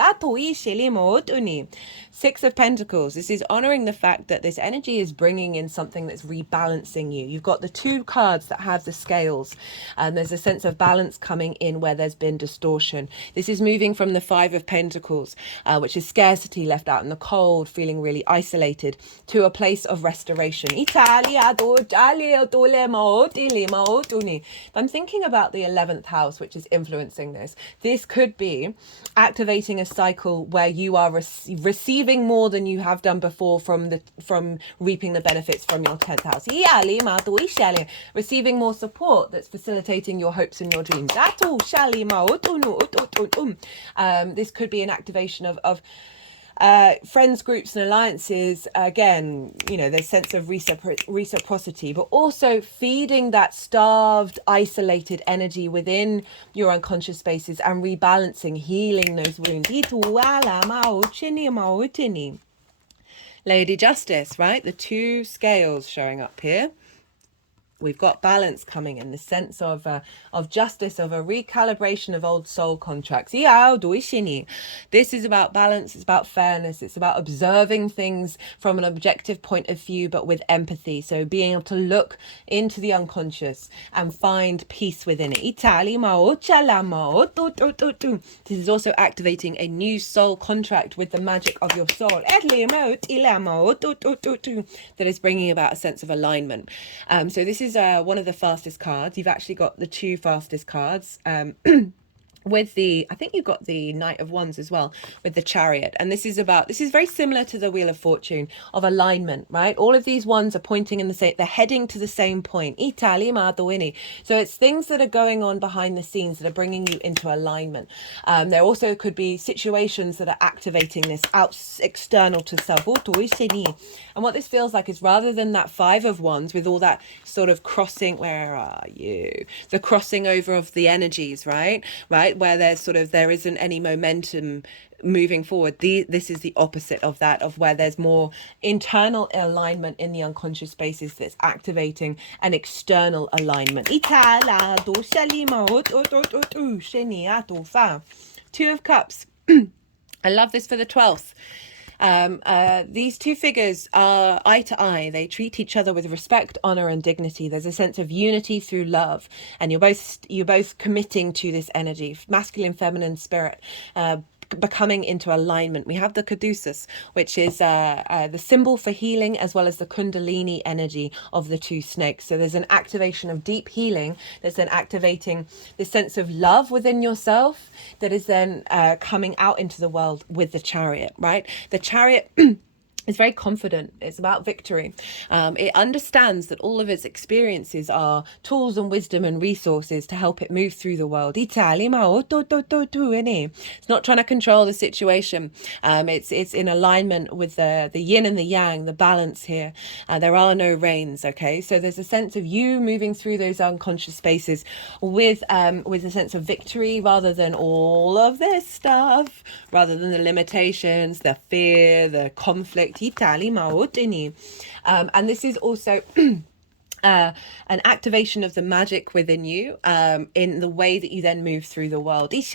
Six of Pentacles. This is honoring the fact that this energy is bringing in something that's rebalancing you. You've got the two cards that have the scales, and there's a sense of balance coming in where there's been distortion. This is moving from the Five of Pentacles, which is scarcity, left out in the cold, feeling really isolated, to a place of restoration. I'm thinking about the 11th house, which is influencing this. This could be activating a cycle where you are receiving more than you have done before from reaping the benefits from your 10th house. Receiving more support that's facilitating your hopes and your dreams. This could be an activation of friends, groups and alliances. Again, there's sense of reciprocity, but also feeding that starved, isolated energy within your unconscious spaces and rebalancing, healing those wounds. Lady Justice, right? The two scales showing up here. We've got balance coming in, the sense of justice, of a recalibration of old soul contracts. This is about balance, it's about fairness, it's about observing things from an objective point of view, but with empathy. So being able to look into the unconscious and find peace within it. This is also activating a new soul contract with the magic of your soul. That is bringing about a sense of alignment. So this is one of the fastest cards. You've actually got the two fastest cards. With I think you've got the Knight of Wands as well, with the Chariot. And this is very similar to the Wheel of Fortune, of alignment, right? All of these ones are pointing in they're heading to the same point. So it's things that are going on behind the scenes that are bringing you into alignment. There also could be situations that are activating this external to self. And what this feels like is, rather than that Five of Wands with all that sort of crossing, where are you? The crossing over of the energies, right? where there's sort of, there isn't any momentum moving forward. This is the opposite of that, of where there's more internal alignment in the unconscious spaces that's activating an external alignment. Two of Cups. I love this for the 12th. These two figures are eye to eye. They treat each other with respect, honor, and dignity. There's a sense of unity through love, and you're both committing to this energy, masculine, feminine spirit, becoming into alignment. We have the caduceus, which is the symbol for healing, as well as the kundalini energy of the two snakes. So there's an activation of deep healing that's then activating this sense of love within yourself that is then coming out into the world with the chariot, right? The chariot is very confident. It's about victory. It understands that all of its experiences are tools and wisdom and resources to help it move through the world. It's not trying to control the situation. It's in alignment with the yin and the yang, the balance here. There are no reins, okay? So there's a sense of you moving through those unconscious spaces with a sense of victory, rather than all of this stuff, rather than the limitations, the fear, the conflict. And this is also an activation of the magic within you, in the way that you then move through the world. It's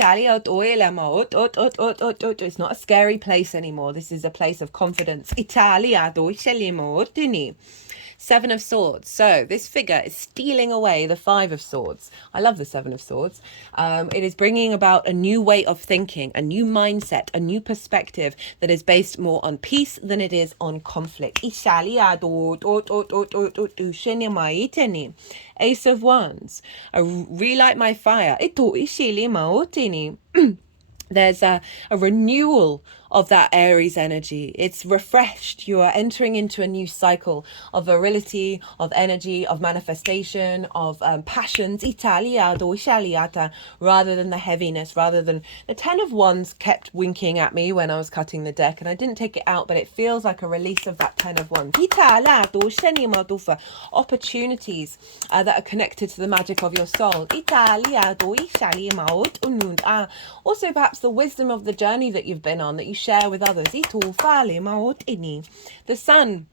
not a scary place anymore. This is a place of confidence. Seven of Swords. So this figure is stealing away the Five of Swords. I love the Seven of Swords. It is bringing about a new way of thinking, a new mindset, a new perspective that is based more on peace than it is on conflict. Ace of Wands. Relight my fire. There's a renewal of that Aries energy. It's refreshed. You are entering into a new cycle of virility, of energy, of manifestation, of passions, rather than the heaviness, rather than the 10 of Wands kept winking at me when I was cutting the deck, and I didn't take it out, but it feels like a release of that 10 of Wands. Opportunities that are connected to the magic of your soul. Also perhaps the wisdom of the journey that you've been on, that you share with others. The Sun.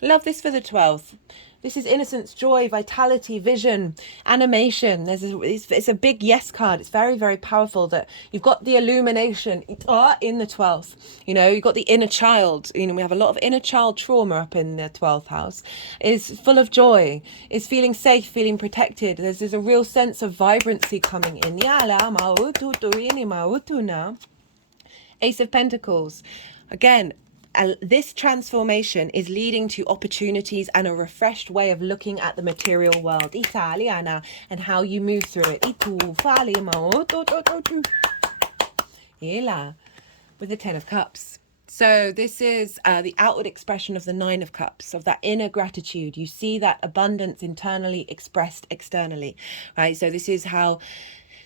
Love this for the 12th. This is innocence, joy, vitality, vision, animation. It's a big yes card. It's very, very powerful that you've got the illumination in the 12th. You know, you've got the inner child. You know, we have a lot of inner child trauma up in the 12th house. Is full of joy, is feeling safe, feeling protected. There's a real sense of vibrancy coming in. Ace of Pentacles. Again, this transformation is leading to opportunities and a refreshed way of looking at the material world. And how you move through it. With the 10 of Cups. So this is the outward expression of the 9 of Cups, of that inner gratitude. You see that abundance internally expressed externally, right? So this is how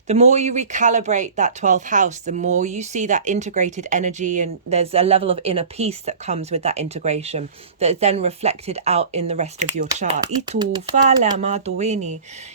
the more you recalibrate that 12th house, the more you see that integrated energy, and there's a level of inner peace that comes with that integration that is then reflected out in the rest of your chart. You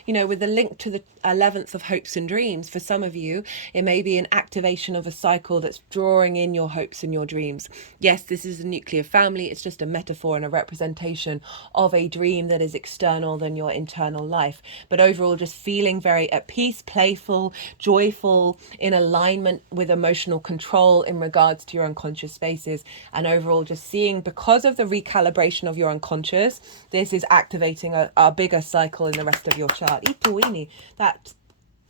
know, with the link to the 11th of hopes and dreams, for some of you, it may be an activation of a cycle that's drawing in your hopes and your dreams. Yes, this is a nuclear family. It's just a metaphor and a representation of a dream that is external than your internal life. But overall, just feeling very at peace, playful, joyful, in alignment with emotional control in regards to your unconscious spaces, and overall just seeing, because of the recalibration of your unconscious, this is activating a bigger cycle in the rest of your chart. That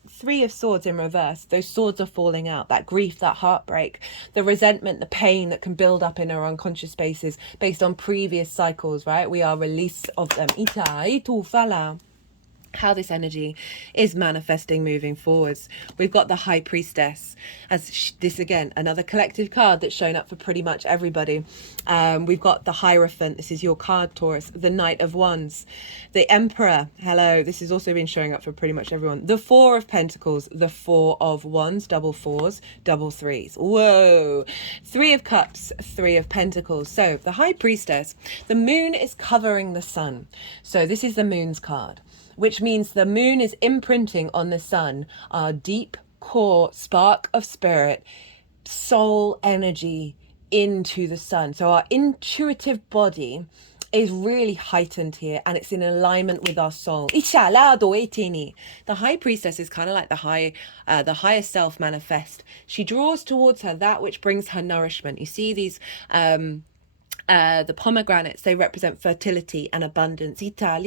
3 of Swords in reverse, those swords are falling out, that grief, that heartbreak, the resentment, the pain that can build up in our unconscious spaces based on previous cycles, right? We are release of them. How this energy is manifesting moving forwards. We've got the High Priestess, as this again, another collective card that's shown up for pretty much everybody. We've got the Hierophant. This is your card, Taurus. The Knight of Wands, the Emperor. Hello, this has also been showing up for pretty much everyone. The 4 of Pentacles, the 4 of Wands, double 4s, double 3s. Whoa. 3 of Cups, 3 of Pentacles. So the High Priestess, the moon is covering the sun. So this is the Moon's card, which means the moon is imprinting on the sun our deep, core spark of spirit, soul energy into the sun. So our intuitive body is really heightened here, and it's in alignment with our soul. The high priestess is kind of like the higher self manifest. She draws towards her that which brings her nourishment. You see these the pomegranates, they represent fertility and abundance. The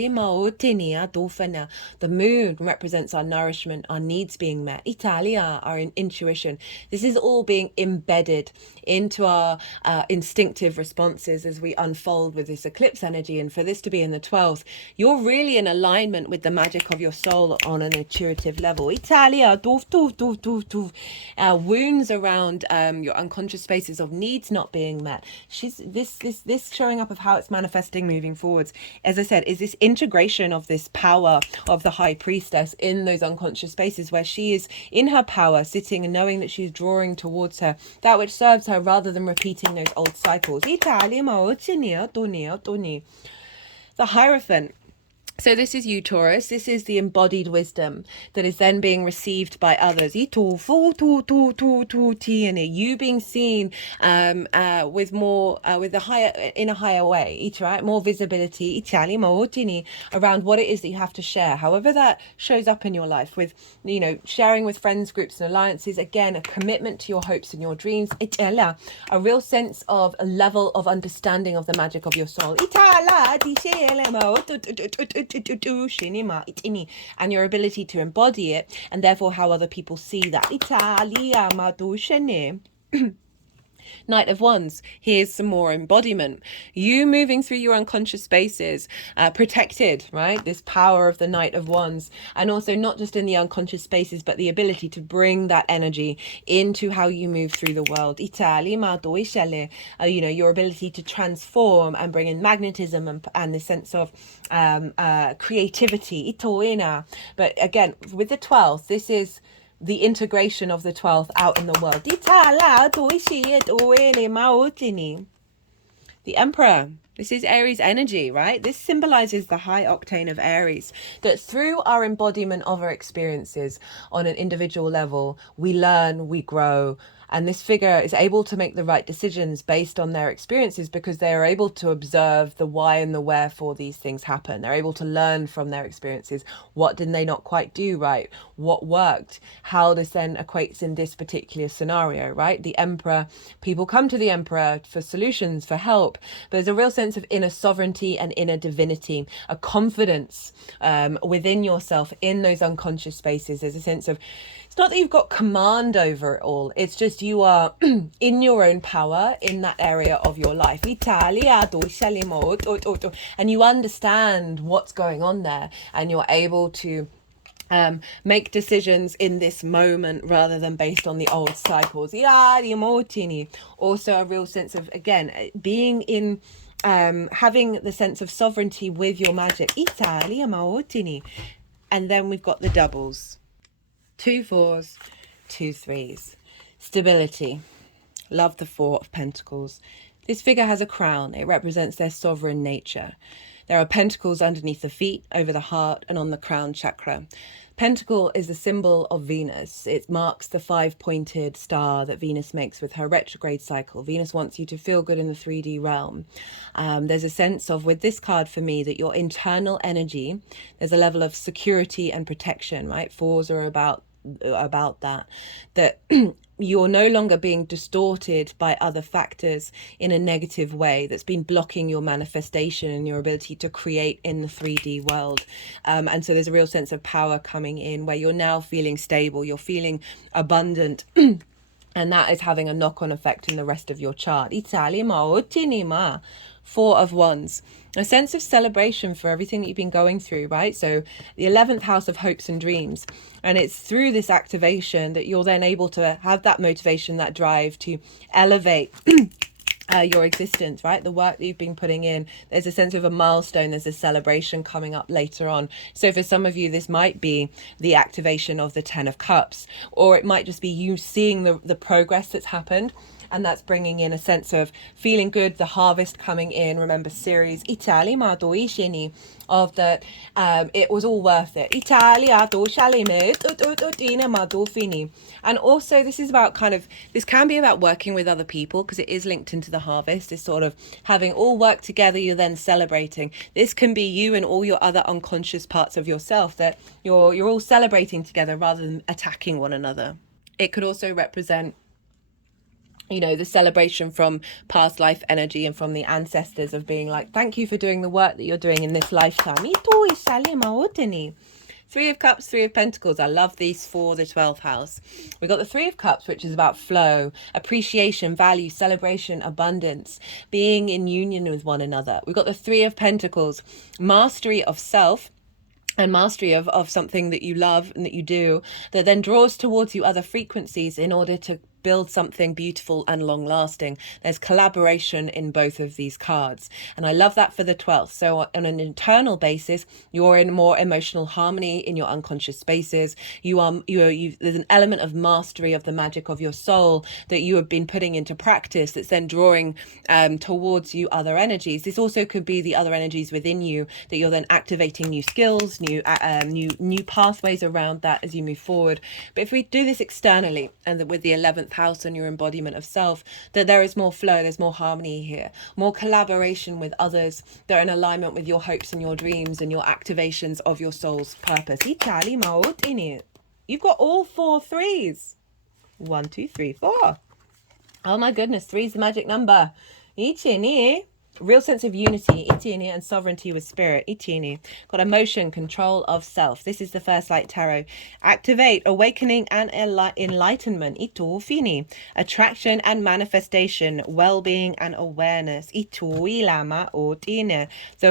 moon represents our nourishment, our needs being met. Italia, our intuition. This is all being embedded into our instinctive responses as we unfold with this eclipse energy. And for this to be in the 12th, you're really in alignment with the magic of your soul on an intuitive level. Italia, wounds around your unconscious spaces of needs not being met. This showing up of how it's manifesting moving forwards, as I said, is this integration of this power of the high priestess in those unconscious spaces where she is in her power, sitting and knowing that she's drawing towards her that which serves her rather than repeating those old cycles. The Hierophant. So this is you, Taurus. This is the embodied wisdom that is then being received by others. You being seen with more, with a higher, in a higher way, right? More visibility around what it is that you have to share. However that shows up in your life, with, you know, sharing with friends, groups and alliances. Again, a commitment to your hopes and your dreams. A real sense of a level of understanding of the magic of your soul. And your ability to embody it, and therefore how other people see that. Knight of Wands, here's some more embodiment. You moving through your unconscious spaces, protected, right? This power of the Knight of Wands. And also not just in the unconscious spaces, but the ability to bring that energy into how you move through the world. You know, your ability to transform and bring in magnetism and the sense of creativity. But again, with the 12th, this is the integration of the 12th out in the world. The Emperor. This is Aries energy, right? This symbolizes the high octane of Aries, that through our embodiment of our experiences on an individual level, we learn, we grow. And this figure is able to make the right decisions based on their experiences because they are able to observe the why and the wherefore these things happen. They're able to learn from their experiences. What did they not quite do right? What worked? How this then equates in this particular scenario, right? The Emperor, people come to the Emperor for solutions, for help. But there's a real sense of inner sovereignty and inner divinity, a confidence within yourself in those unconscious spaces. There's a sense of, it's not that you've got command over it all. It's just you are in your own power in that area of your life. And you understand what's going on there, and you're able to make decisions in this moment rather than based on the old cycles. Also a real sense of, again, being in having the sense of sovereignty with your magic. And then we've got the doubles. 2 4s, 2 3s. Stability. Love the 4 of Pentacles. This figure has a crown. It represents their sovereign nature. There are pentacles underneath the feet, over the heart, and on the crown chakra. Pentacle is a symbol of Venus. It marks the 5-pointed star that Venus makes with her retrograde cycle. Venus wants you to feel good in the 3D realm. There's a sense of, with this card for me, that your internal energy, there's a level of security and protection, right? 4s are about that you're no longer being distorted by other factors in a negative way that's been blocking your manifestation and your ability to create in the 3D world. And so there's a real sense of power coming in where you're now feeling stable, you're feeling abundant. And that is having a knock-on effect in the rest of your chart. 4 of Wands. A sense of celebration for everything that you've been going through, right? So the 11th house of hopes and dreams. And it's through this activation that you're then able to have that motivation, that drive to elevate your existence, right? The work that you've been putting in. There's a sense of a milestone. There's a celebration coming up later on. So for some of you, this might be the activation of the 10 of Cups, or it might just be you seeing the progress that's happened. and that's bringing in a sense of feeling good, the harvest coming in. Remember Ceres, Italy ma doishini, of that it was all worth it. Italia do shalime ma do fini. And also this is about kind of, this can be about working with other people because it is linked into the harvest. It's sort of having all work together, you're then celebrating. This can be you and all your other unconscious parts of yourself, that you're all celebrating together rather than attacking one another. It could also represent, you know, the celebration from past life energy and from the ancestors of being like, thank you for doing the work that you're doing in this lifetime. Three of Cups, Three of Pentacles. I love these for the 12th house. We got the Three of Cups, which is about flow, appreciation, value, celebration, abundance, being in union with one another. We got the Three of Pentacles, mastery of self, and mastery of something that you love and that you do, that then draws towards you other frequencies in order to build something beautiful and long lasting. There's collaboration in both of these cards, and I love that for the 12th. So on an internal basis, you're in more emotional harmony in your unconscious spaces. There's an element of mastery of the magic of your soul that you have been putting into practice, that's then drawing towards you other energies. This also could be the other energies within you, that you're then activating new skills, new pathways around that as you move forward. But if we do this externally, and that with the 11th house and your embodiment of self, that there is more flow, there's more harmony here, more collaboration with others that are in alignment with your hopes and your dreams and your activations of your soul's purpose. You've got all 4 threes. 1, 2, 3, 4. Oh my goodness, 3 is the magic number. Real sense of unity, and sovereignty with spirit. Got emotion, control of self. This is the First Light Tarot. Activate, awakening and enlightenment. Attraction and manifestation, well-being and awareness. The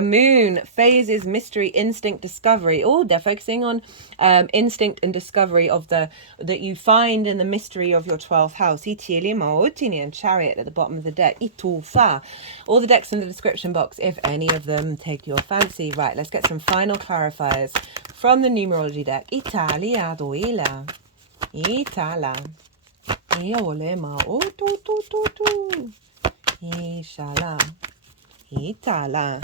Moon, phases, mystery, instinct, discovery. Oh, they're focusing on instinct and discovery of that you find in the mystery of your 12th house. And Chariot at the bottom of the deck. All the decks in the description box if any of them take your fancy. Right, let's get some final clarifiers from the numerology deck. Italia doila. Itala. Iolema. O tu tu tu tu. Ishala. Itala.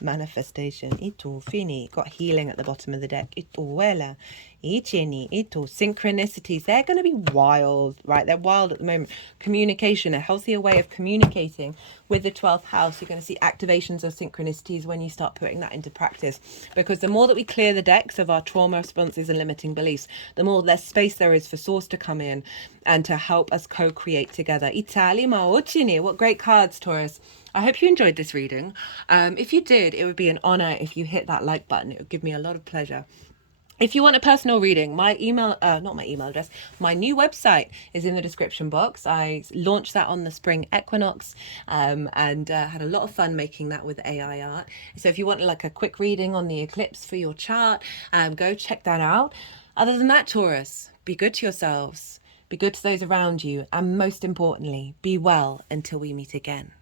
Manifestation. Itu fini. Got healing at the bottom of the deck. Ituela. Ichini. Itu. Synchronicities. They're going to be wild, right? They're wild at the moment. Communication. A healthier way of communicating with the 12th house. You're going to see activations of synchronicities when you start putting that into practice. Because the more that we clear the decks of our trauma responses and limiting beliefs, the more less space there is for source to come in and to help us co-create together. Itali Maochini. What great cards, Taurus. I hope you enjoyed this reading. If you did, it would be an honor if you hit that like button. It would give me a lot of pleasure. If you want a personal reading, my email, not my email address, my new website is in the description box. I launched that on the spring equinox and had a lot of fun making that with AI art. So if you want like a quick reading on the eclipse for your chart, go check that out. Other than that, Taurus, be good to yourselves, be good to those around you, and most importantly, be well until we meet again.